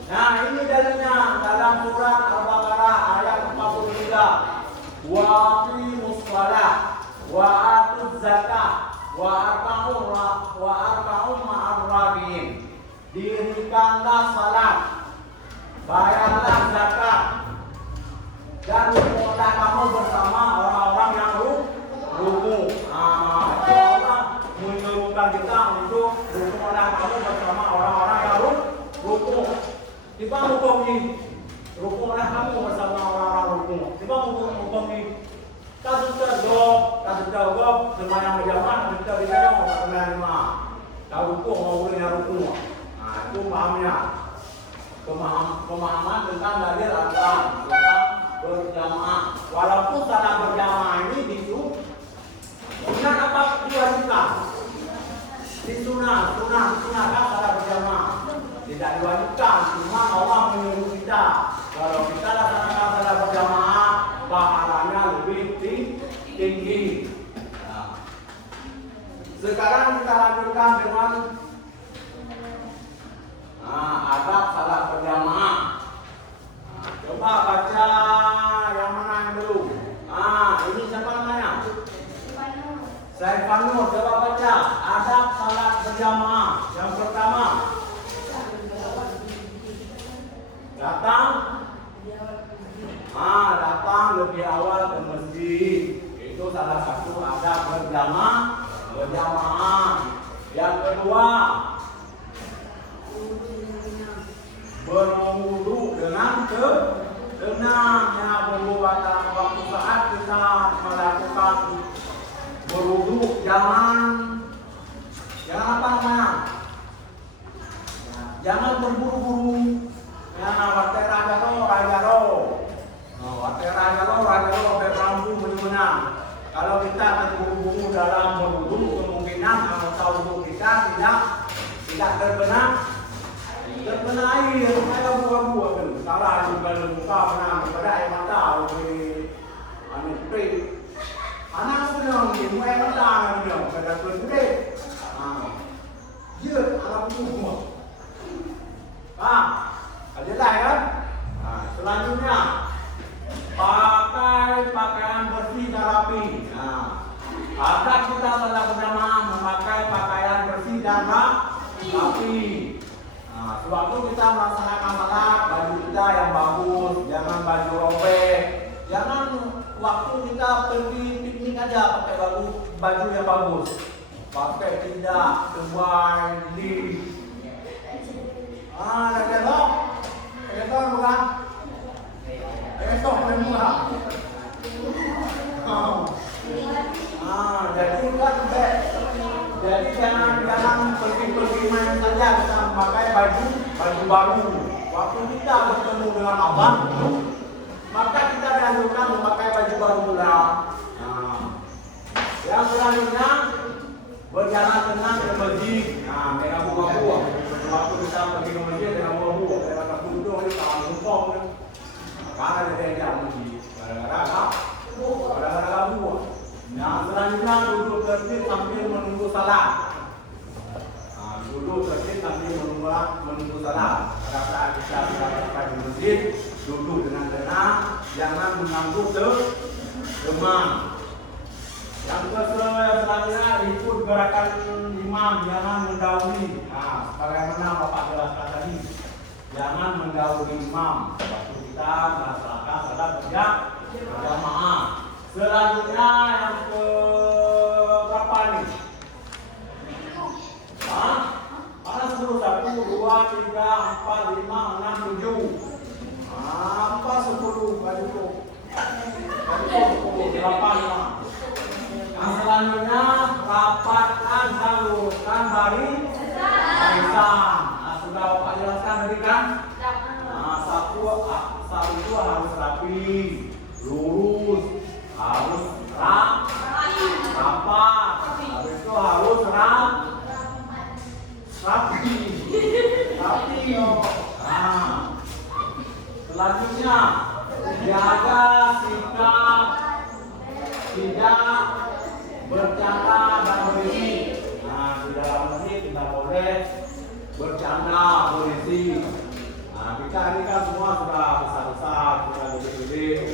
Nah, ini dalilnya dalam surat Al-Baqarah ayat 43. Wa aqimus shalah wa atuz zakah wa arka'u ma'ar rabiin. Dirikanlah salat, bayarlah zakat, dan rukuklah kamu bersama orang-orang yang ruku. Itu Allah menyuruhkan kita untuk rukuklah kamu bersama orang-orang yang ruku. Tiba hukum ini, rukuklah kamu bersama orang-orang ruku. Tiba hukum ini. Kasus terjawab semuanya berjamaah kita dikatakan mau menerima tahu ruku mau bolehnya ruku. Nah itu pahamnya pemahaman tentang dalil Al-Quran tentang berjamaah. Walaupun salat berjamaah ini sunat apa diwajibkan? Di sunat kan salat berjamaah tidak diwajibkan. Cuma Allah menyuruh kita kalau kita laksanakan salat berjamaah pahalanya lebih tinggi. Nah, sekarang kita lanjutkan dengan adab salat berjamaah. Coba baca yang mana yang dulu. Ini siapa namanya? Saifanur. Coba baca adab salat berjamaah. Yang pertama, datang lebih awal ke masjid. Itu salah satu adab berjamaah. Yang kedua, berwudu dengan tenang. Ya, waktu saat kita melakukan berwudu jangan apa namanya? Jangan berburu-buru. Ya, rajaro berlampu menyenang. Kalau kita terburu-buru dalam berwudu, kemungkinan anggota wudu kita tidak terkena air, kayak buah-buah kan. Salah juga muka menang kepada air mata oleh prik. Anak senang di air mata kan pada prik. Jeut anak buah. Ada lah ya. Selanjutnya pakai pakaian bersih dan rapi. Adab kita salat berjamaah memakai pakaian bersih dan rapi. Sewaktu kita melaksanakan salat, baju kita yang bagus, jangan baju robek. Jangan waktu kita pergi piknik aja pakai baju yang bagus. Pakai tidak sesuai di Esok bukan? Esok murah. Jadi jangan pergi main saja kita memakai baju baru. Waktu kita bertemu dengan abang, maka kita dianjurkan memakai baju baru pula. Yang selanjutnya berjalan tenang ke masjid. Dengan buah-buah. Waktu kita pergi ke masjid dengan buah-buah, dengan terkuntung di tangan lumpur. Karena ada yang masjid. Gara-gara buah. Yang selanjutnya duduk tertib sambil menunggu salat. Duduk tertib sambil menunggu salat. Pada saat kita berada di masjid, duduk dengan tenang. jangan mengganggu teman. Yang selanjutnya ikut gerakan imam, jangan mendahului. Nah, sebagaimana Bapak jelaskan tadi, jangan mendahului imam waktu kita melaksanakan salat berjamaah. Selanjutnya yang ke berapa nih? Ada 10, 1, 2, 3, 4, 5, 6, 7. 4, 10, baju cukup. 10, 8. Yang selanjutnya rapatkan salurkan barisan. Nah, sudah Bapak jelaskan tadi kan? Nah, satu itu harus rapi, lurus, harus rapat. Habis itu harus rapi. Nah, selanjutnya jaga sikap tidak bercanda dan berisik. Nah, di dalam masjid kita boleh bercanda, berisik. Nah, kita ini kan semua sudah besar-besar, sudah gede-gede,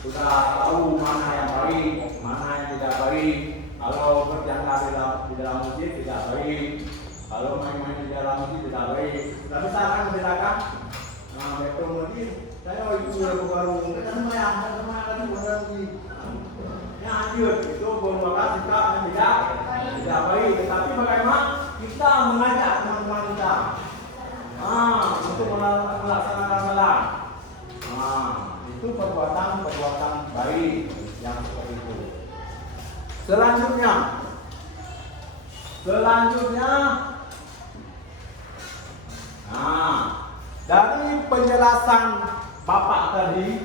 sudah tahu mana yang baik, mana yang tidak baik. Kalau bercanda di dalam masjid tidak baik, kalau main-main di dalam masjid tidak baik. Tapi saya akan membedakan. Nah, betul masjid. Saya itu baru kita semuanya lagi berarti. Yang anjur itu merupakan sikap yang tidak baik. Tetapi bagaimana kita mengajak teman-teman kita untuk melaksanakan salat. Itu perbuatan baik yang seperti itu. Selanjutnya dari penjelasan Bapak tadi,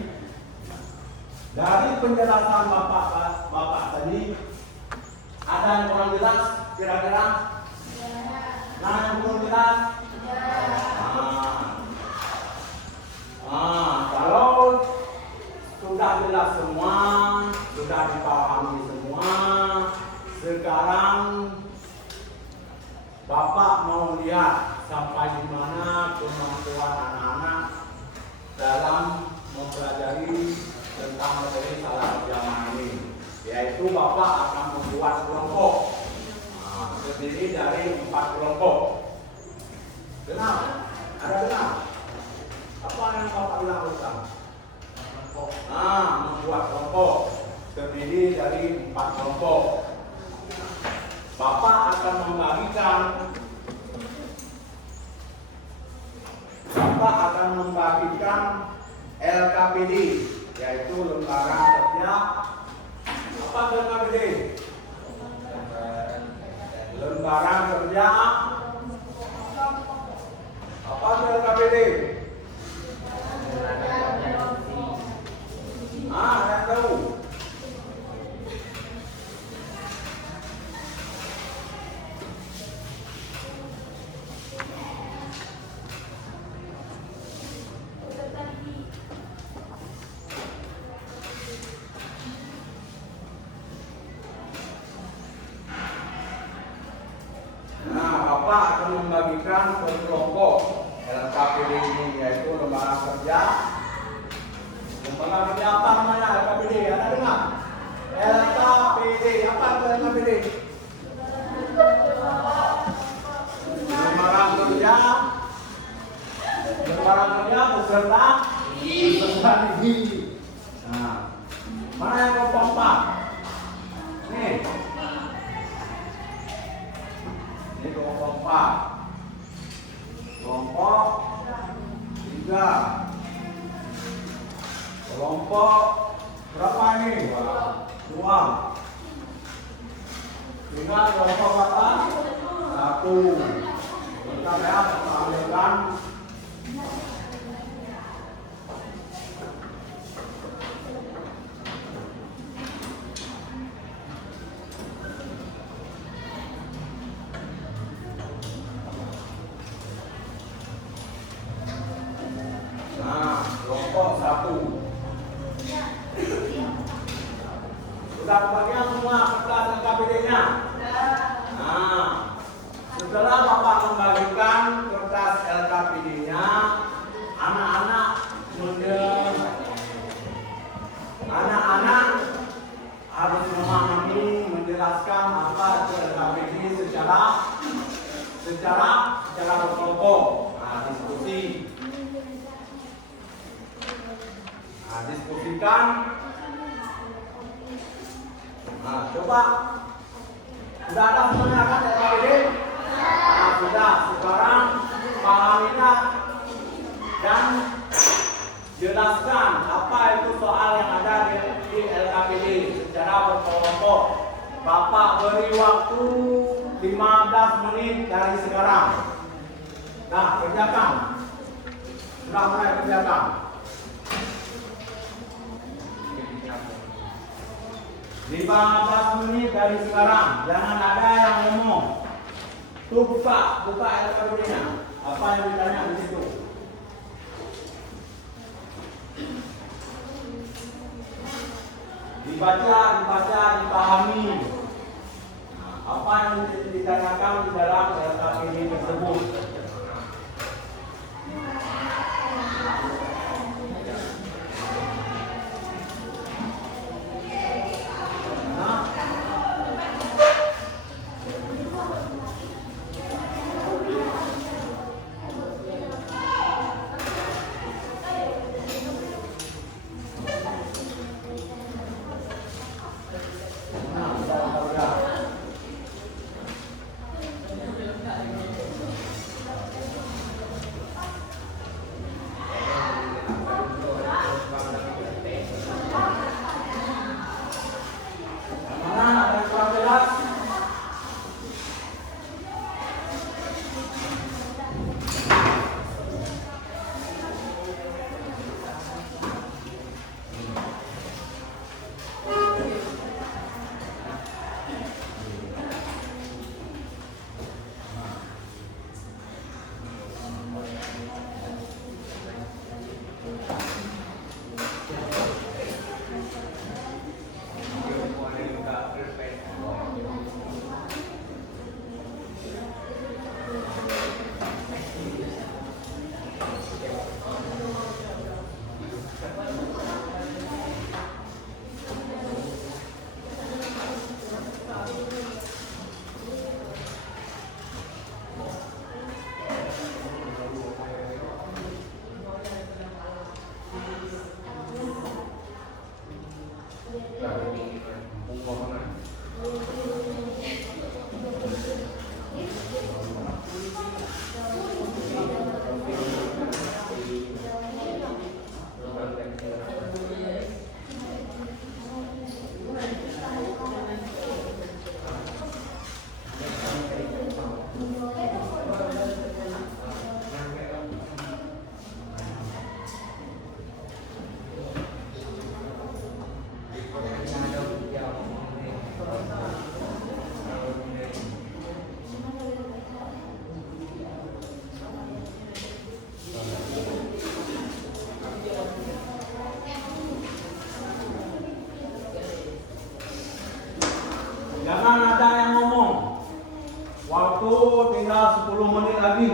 ada yang kurang jelas kira-kira? Nah, yang kurang jelas? Kalau sudah jelas semua, sudah dipahami semua, sekarang Bapak mau lihat sampai di mana kemampuan anak-anak dalam mempelajari tentang materi salat berjamaah ini. Yaitu Bapak akan membuat kelompok terdiri dari 4 kelompok. Kenal? Ada kenal? Apa yang Bapak bilang tentang? Membuat kelompok terdiri dari 4 kelompok. Bapak akan membagikan LKPD, yaitu lembaga kerja. Apa LKPD? Lembaga kerja. Apa LKPD? Saya tahu. Bapak akan membagikan per kelompok LKPD ini, yaitu lembaga kerja. Lembaga kerja apa namanya LKPD? Ada dengar? LKPD, apa itu LKPD? Lembaga kerja beserta diri. Nah, mana yang kelompok 4? Nih. Ini kelompok 4. Kelompok 3. Kelompok berapa ini? 2. Tinggal kelompok berapa? 1. Bentar ya, kita ambilkan. Kelompok 1. Sudah kebagian semua kertas LKPD-nya? Setelah Bapak membagikan kertas LKPD-nya, anak-anak Buktikan. Nah, coba. Sudah ada semuanya kan LKPD? Nah, sudah. Sekarang pahamilah dan jelaskan apa itu soal yang ada di LKPD secara berkelompok. Bapak beri waktu 15 menit dari sekarang. Nah, kerjakan. Sudah mulai kerjakan. 15 menit dari sekarang. Jangan ada yang ngomong. Tuh buka LKPD-nya. Apa yang ditanya di situ? Dibaca, dipahami. Nah, apa yang ditanyakan di dalam LKPD tersebut? Jangan ada yang ngomong. Waktu tinggal 10 menit lagi.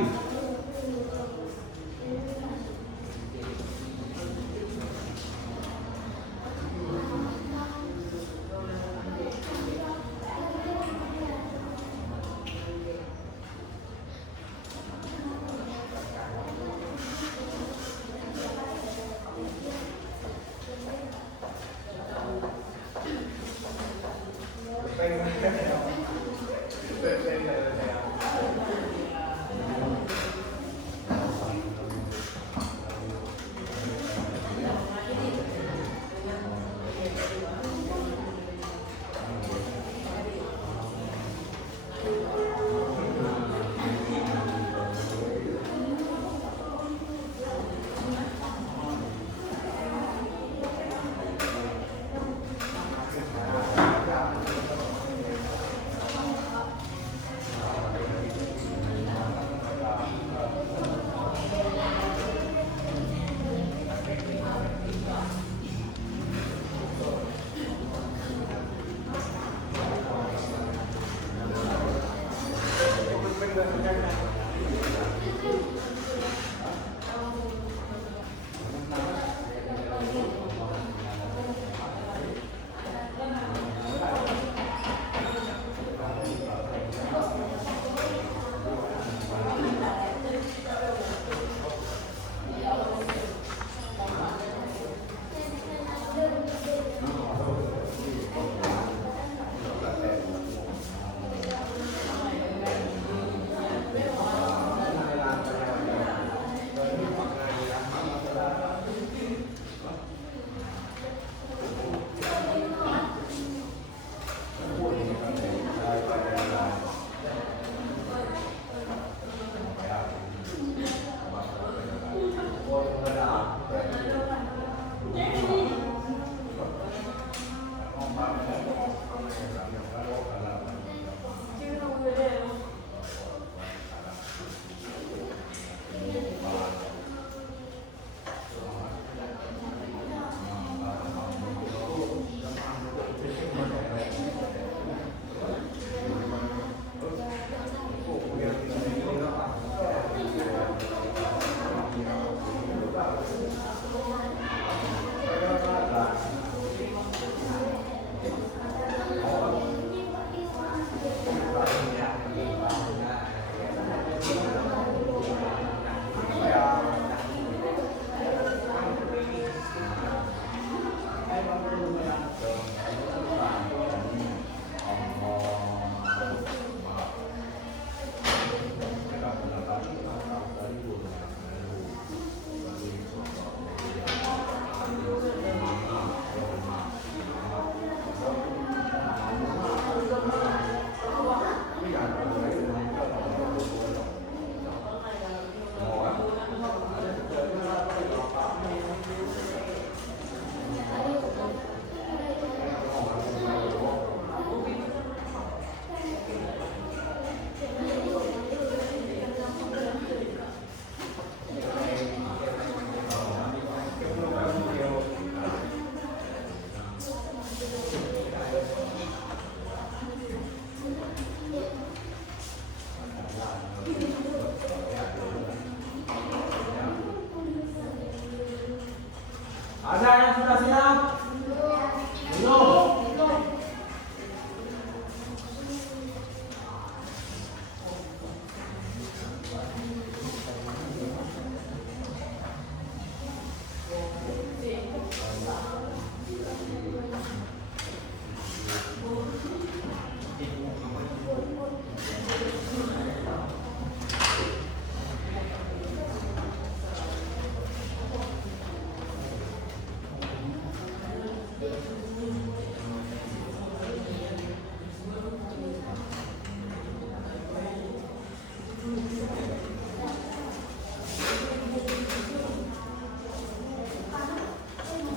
Ada yang sudah siap? Belum.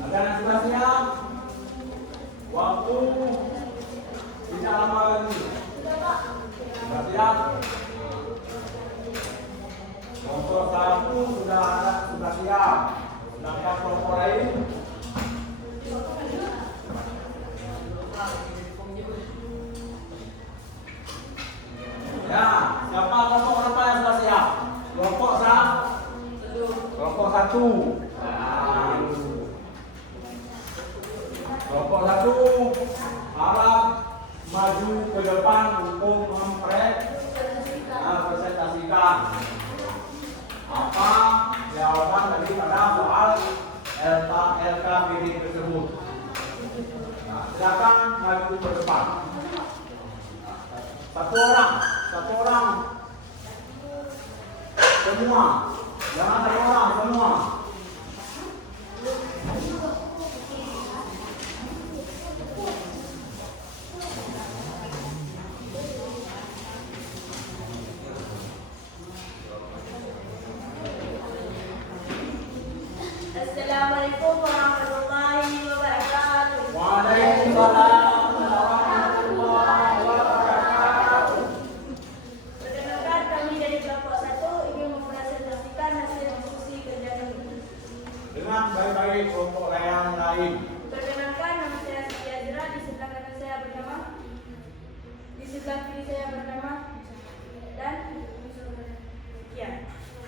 Ada yang sudah siap? Waktu tidak lama lagi. Sudah siap? Kelompok satu sudah siap. Sedangkan kelompok lain ya, siapa kelompok berapa yang sudah siap? Kelompok satu. Kelompok satu harap maju ke depan untuk presentasikan apa jawaban daripada soal LKPD tersebut. Nah, silakan maju ke depan. Satu orang, semua, jangan satu orang, semua. Assalamualaikum warahmatullahi wabarakatuh. Waalaikumsalam warahmatullahi wabarakatuh. Perkenalkan, kami dari kelompok 1 ingin mempresentasikan hasil diskusi kerja kami. Dengan baik-baik kelompok yang lain. Perkenalkan, nama saya Siti Azra, di sebelah kanan saya bernama, di sebelah kiri saya bernama, dan sekian.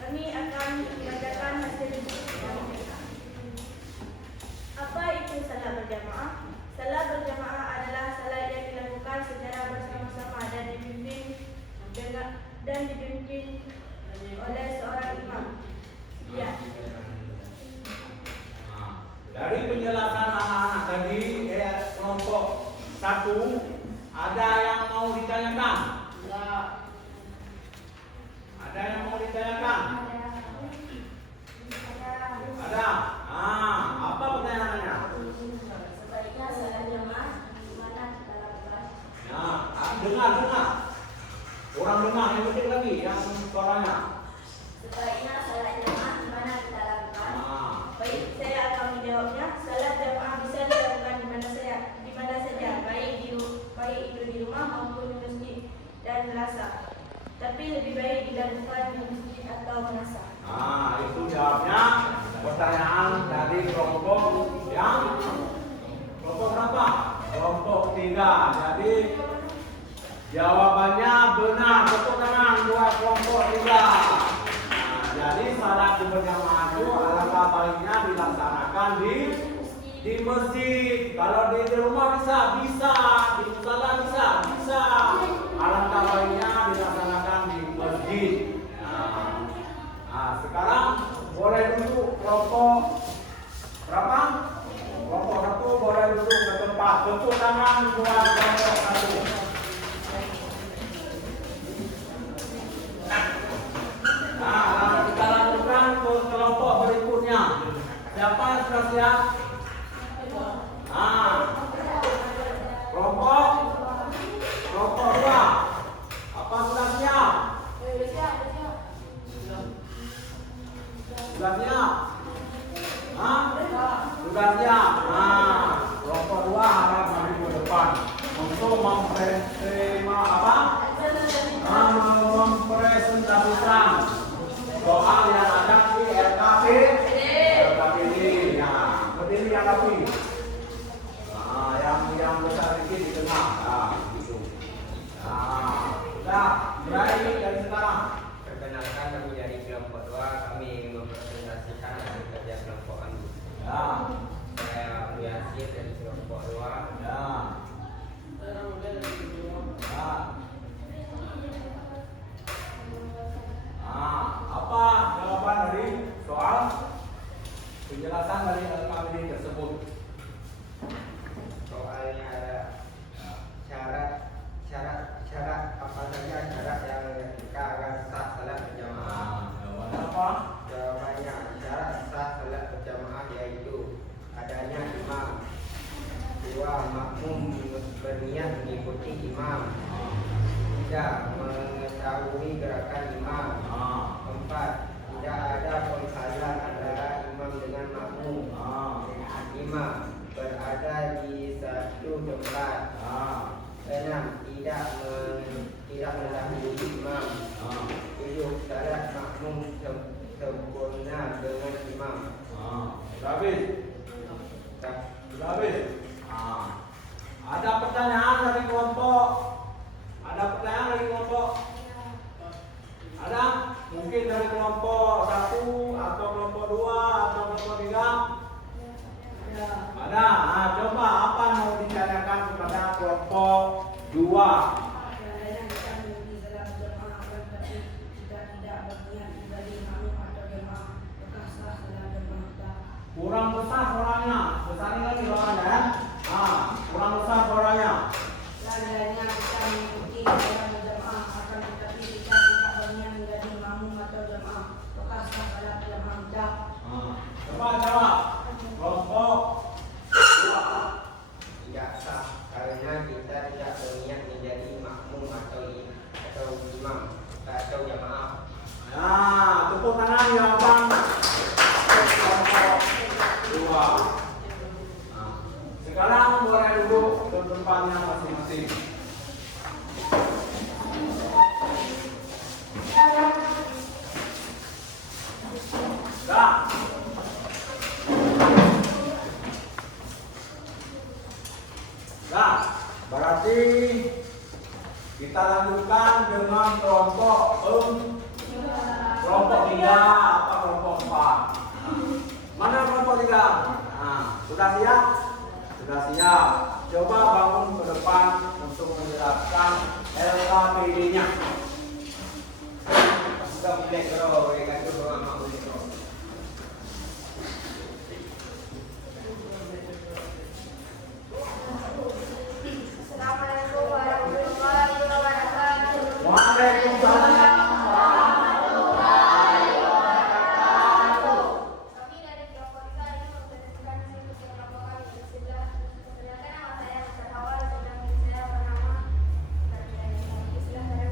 Kami akan membacakan hasil diskusi kami. Apa itu salat berjamaah? Salat berjamaah adalah salat yang dilakukan secara bersama-sama dan dipimpin oleh seorang imam. Ya. Dari penjelasan anak-anak tadi, kelompok 1, ada yang mau ditanyakan? Ada yang mau ditanyakan? Ada. Apa pertanyaannya? Sebaiknya salat jamaah di mana kita lakukan? Dengar. Orang dengar, yang penting lagi, yang suaranya. Sebaiknya salat jamaah di mana kita lakukan? Baik, saya akan menjawabnya. Salat jamaah bisa dilakukan di mana saja, baik dan Selasa. Tapi lebih baik dilakukan di masjid atau masa. Nah, itu jawabnya pertanyaan dari kelompok yang kelompok berapa? Kelompok 3. Jadi jawabannya benar. Tepuk tangan buat kelompok 3. Nah, jadi salat berjamaah itu alangkah baiknya dilaksanakan di masjid. Kalau di rumah bisa, di musala bisa. Alangkah baiknya dilaksanakan di masjid. Nah, sekarang boleh duduk kelompok berapa? Kelompok 1 boleh duduk ke tempat. Tepuk tangan buat kelompok 1. Nah, lalu kita lanjutkan ke kelompok berikutnya. Siapa yang sudah siap? Nah, kelompok 2. Apa sudah siap? Sudah siap? Hah? Sudah siap? Nah, kelompok 2 harap maju ke depan untuk mempresentasikan soal yang ada di LKPD. Nah, berdiri yang rapi. Nah, yang besar sedikit di tengah. Nah, gitu. Nah, sudah mulai dari sekarang. Perkenalkan, kami dari kelompok 2. Kami ingin mempresentasikan hasil kerja kelompok kami. Ya. Saya Yasin dari kelompok 2. Ya. Ya. Nah, apa jawaban dari soal penjelasan dari LKPD tersebut? Soalnya ada syarat apa saja syarat yang kita akan sah salat berjamaah. Jawabannya apa? Jawabannya syarat sah salat berjamaah yaitu adanya imam, 2 makmum berniat mengikuti imam, 3 mengetahui gerakan imam, 4 tidak ada penghalang antara imam dengan makmum, 5 berada di satu tempat, 6 tidak mendahului imam, 7 salat makmum sempurna dengan imam. Sudah habis? Sudah habis? Ada pertanyaan dari kelompok? Ada? Mungkin dari kelompok 1 atau kelompok 2 atau kelompok 3? Ada. Nah, coba apa yang mau ditanyakan kepada kelompok 2? Kurang besar suaranya. Besarin lagi suaranya ya. Kurang besar suaranya. Seandainya kita mengikuti salat berjamaah akan tetapi kita tidak berniat menjadi makmum atau jamaah, maka sah salat berjamaah kita. Coba jawab. Kelompok 2. Tidak sah karena kita tidak berniat menjadi makmum atau imam atau jamaah. Nah, tepuk tangan jawaban kelompok 2. Sekarang boleh duduk ke tempatnya masing-masing. Berarti kita lanjutkan dengan kelompok 3 atau kelompok 4. Mana kelompok 3? Sudah siap? Sudah siap. Coba bangun ke depan untuk menjelaskan LKPD-nya. Sudah mulai kalau mereka itu doa mau itu. Assalamualaikum warahmatullahi wabarakatuh. Waalaikumsalam. Kami dari kelompok 3 ini mempresentasikan hasil kerja kelompok kami. Perkenalkan, nama saya Mustafa Awal, sedang saya bernama. Istilah saya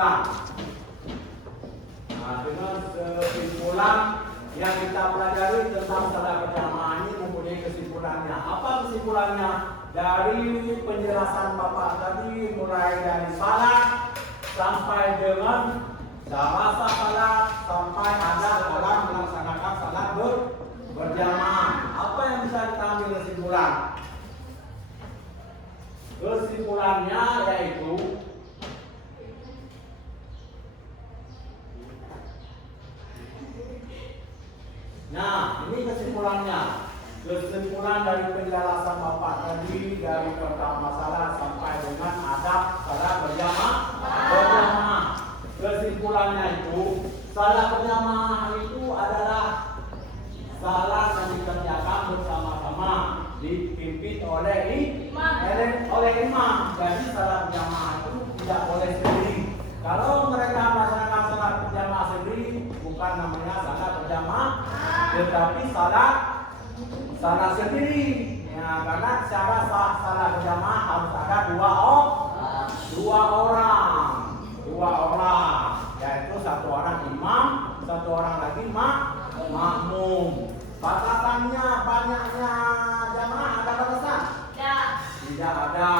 kesimpulan. Nah, dengan kesimpulan yang kita pelajari tentang salat berjamaah ini mempunyai kesimpulannya. Apa kesimpulannya? Dari penjelasan Bapak tadi, mulai dari salat sampai dengan cara salat sampai ada dalam melaksanakan salat berjamaah. Apa yang bisa kita ambil kesimpulan? Kesimpulannya yaitu nah, ini kesimpulannya. Kesimpulan dari penjelasan Bapak tadi dari pertama salat sampai dengan adab salat berjamaah. Kesimpulannya itu salat berjamaah itu adalah salat yang dikerjakan bersama-sama, dipimpin oleh imam. Jadi salat berjamaah itu tidak boleh sendiri. Kalau mereka melaksanakan salat berjamaah sendiri, bukan namanya salat berjamaah, tetapi salat sendiri. Ya, karena secara sah salat berjamaah harus ada dua orang, yaitu satu orang imam, satu orang lagi makmum. Batasannya banyaknya jamaah ada batasan? Tidak ada.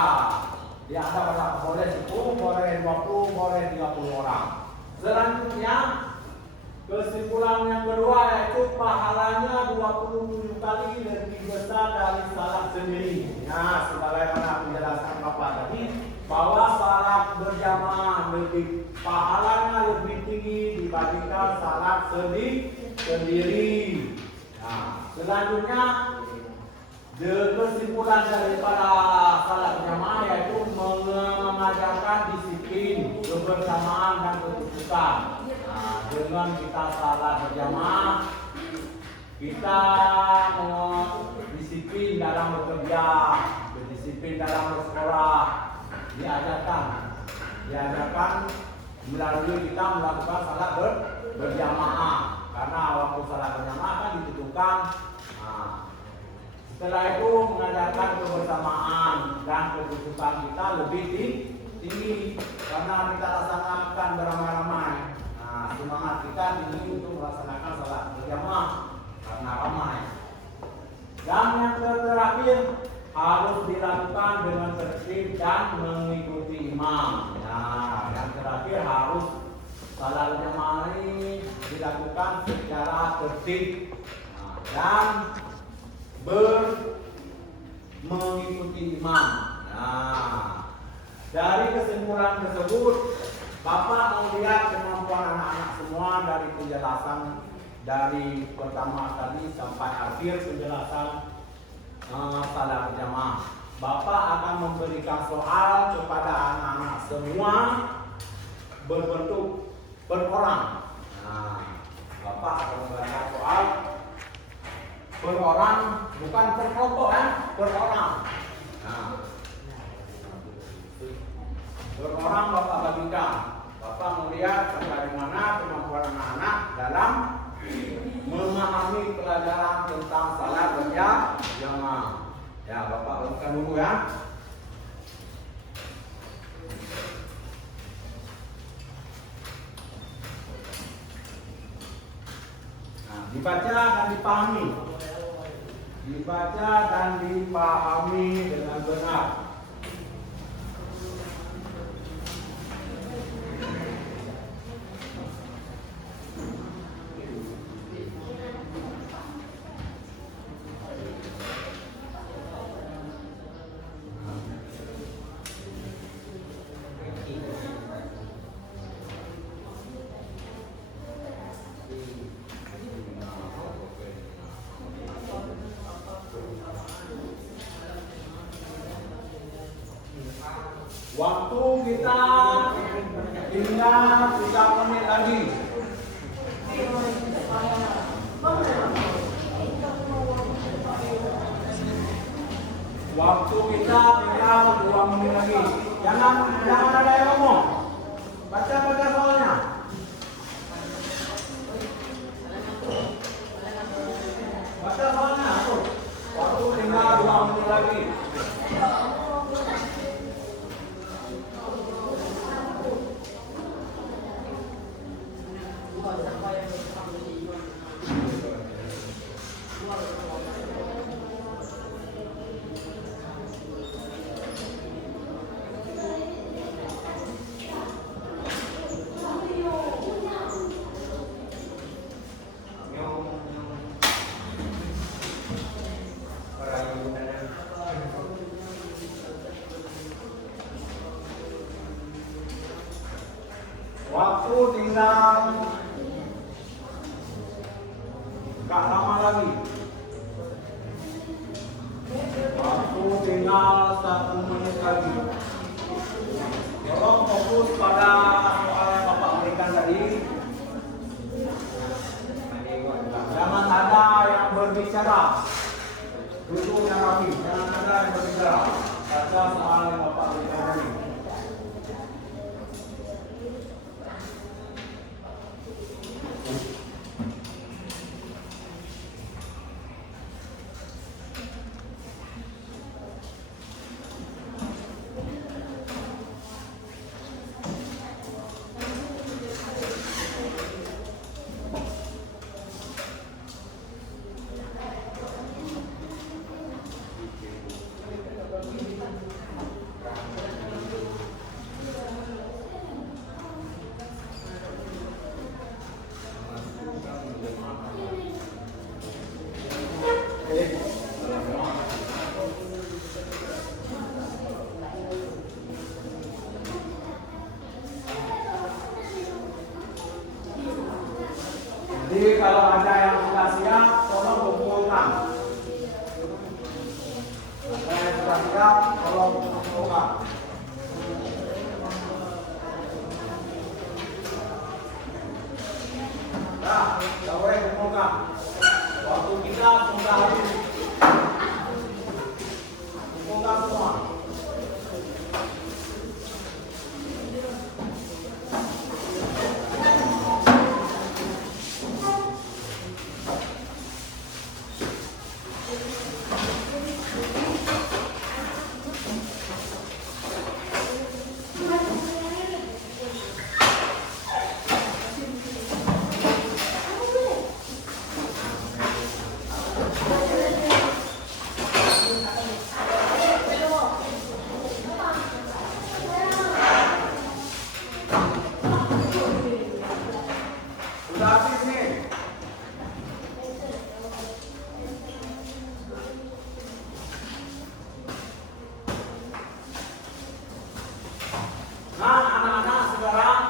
Tidak ada batasan. Boleh 10, boleh 20, boleh 30 orang. Selanjutnya kesimpulan yang kedua yaitu pahalanya 27 kali lebih besar dari salat sendiri. Nah, sebagaimana penjelasan Bapak tadi bahwa salat berjamaah pahalanya lebih tinggi dibandingkan salat sendiri. Nah, selanjutnya kesimpulan daripada salat berjamaah yaitu mengajarkan disiplin, kebersamaan dan ketutupan. Dengan kita salat berjamaah, kita disiplin dalam bekerja, disiplin dalam bersekolah, diajarkan melalui kita melakukan salat berjamaah. Karena waktu salat berjamaah kan ditentukan. Setelah itu mengajarkan kebersamaan dan ketutupan kita lebih tinggi karena kita laksanakan beramai-ramai. Semangat kita tinggi untuk melaksanakan salat berjamaah karena ramai. Dan yang terakhir harus dilakukan dengan tertib dan mengikuti imam. Nah, yang terakhir harus salat berjamaah ini dilakukan secara tertib dan mengikuti imam. Nah, dari kesimpulan tersebut Bapak melihat kemampuan anak-anak semua dari penjelasan dari pertama tadi sampai akhir penjelasan salat berjamaah. Bapak akan memberikan soal kepada anak-anak semua berbentuk berorang. Nah, Bapak akan memberikan soal berorang, bukan per kelompok berorang. Nah, berorang Bapak bagikan. Bapak melihat sampai mana kemampuan anak-anak dalam memahami pelajaran tentang salat berjamaah. Ya, Bapak lakukan dulu ya. Nah, dibaca dan dipahami. Dibaca dan dipahami dengan benar. Waktu kita tinggal 3 menit lagi. Waktu kita tinggal 2 menit lagi. Jangan ada yang ngomong. Baca soalnya. Baca soalnya. Waktu tinggal 2 menit lagi. Waktu tinggal gak lama lagi. Waktu tinggal 1 menit lagi. Tolong fokus pada soal yang Bapak berikan tadi. Jangan ada yang berbicara. Duduk yang rapi. Jangan ada yang berbicara. Baca soal yang Bapak berikan tadi. Jadi kalau ada yang sudah siap, tolong kumpulkan. Ada yang sudah siap, tolong kumpulkan. Nah, sudah boleh kumpulkan. Waktu kita sudah habis. Kumpulkan semua. Sudah habis nih. Nah, anak-anak sekarang,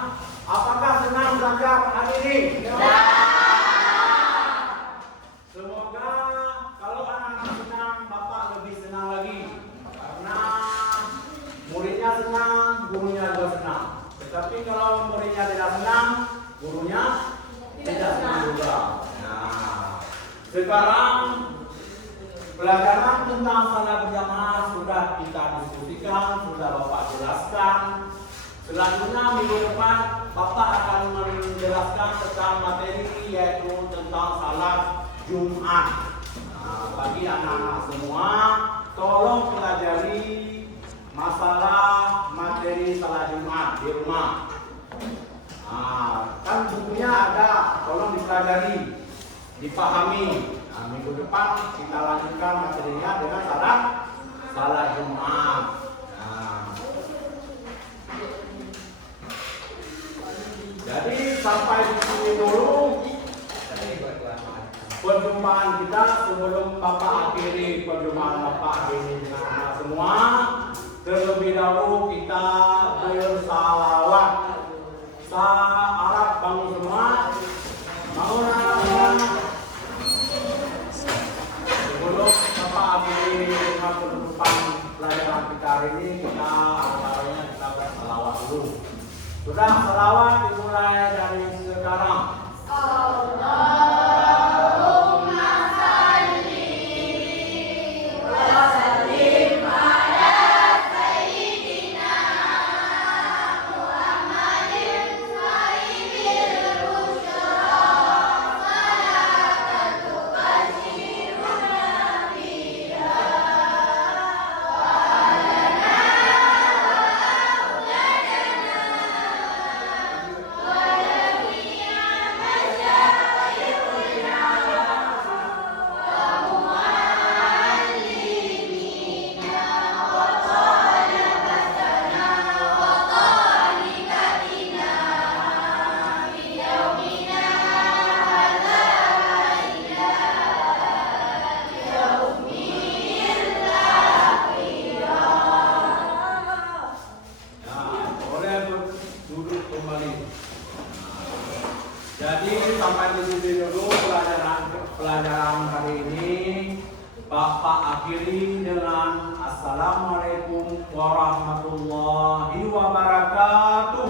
apakah senang belajar hari ini? Ya. Semoga kalau anak-anak senang, Bapak lebih senang lagi. Karena muridnya senang, gurunya juga senang. Tetapi kalau muridnya tidak senang, gurunya tidak senang juga. Nah, sekarang pelajaran tentang salat berjamaah sudah kita diskusikan, sudah Bapak jelaskan. Selanjutnya minggu depan Bapak akan menjelaskan tentang materi yaitu tentang salat Jumat. Nah, bagi anak-anak semua, tolong pelajari masalah materi salat Jumat di rumah. Nah, kan bukunya ada, tolong dipelajari, dipahami. Nah, minggu depan kita lanjutkan materinya dengan salat Jumat. Nah, jadi sampai di sini dulu perjumpaan kita. Sebelum Bapak akhiri perjumpaan Bapak hari ini dengan anak semua, terlebih dahulu kita bersalawat. Arab bangun semua. Bangun anak-anak. Sebelum Bapak akhiri dengan penutupan pelajaran kita hari ini, kita antaranya kita bersalawat dulu. Sudah salawat dimulai dari sekarang. Jadi sampai di sini dulu pelajaran hari ini. Bapak akhiri dengan Assalamualaikum warahmatullahi wabarakatuh.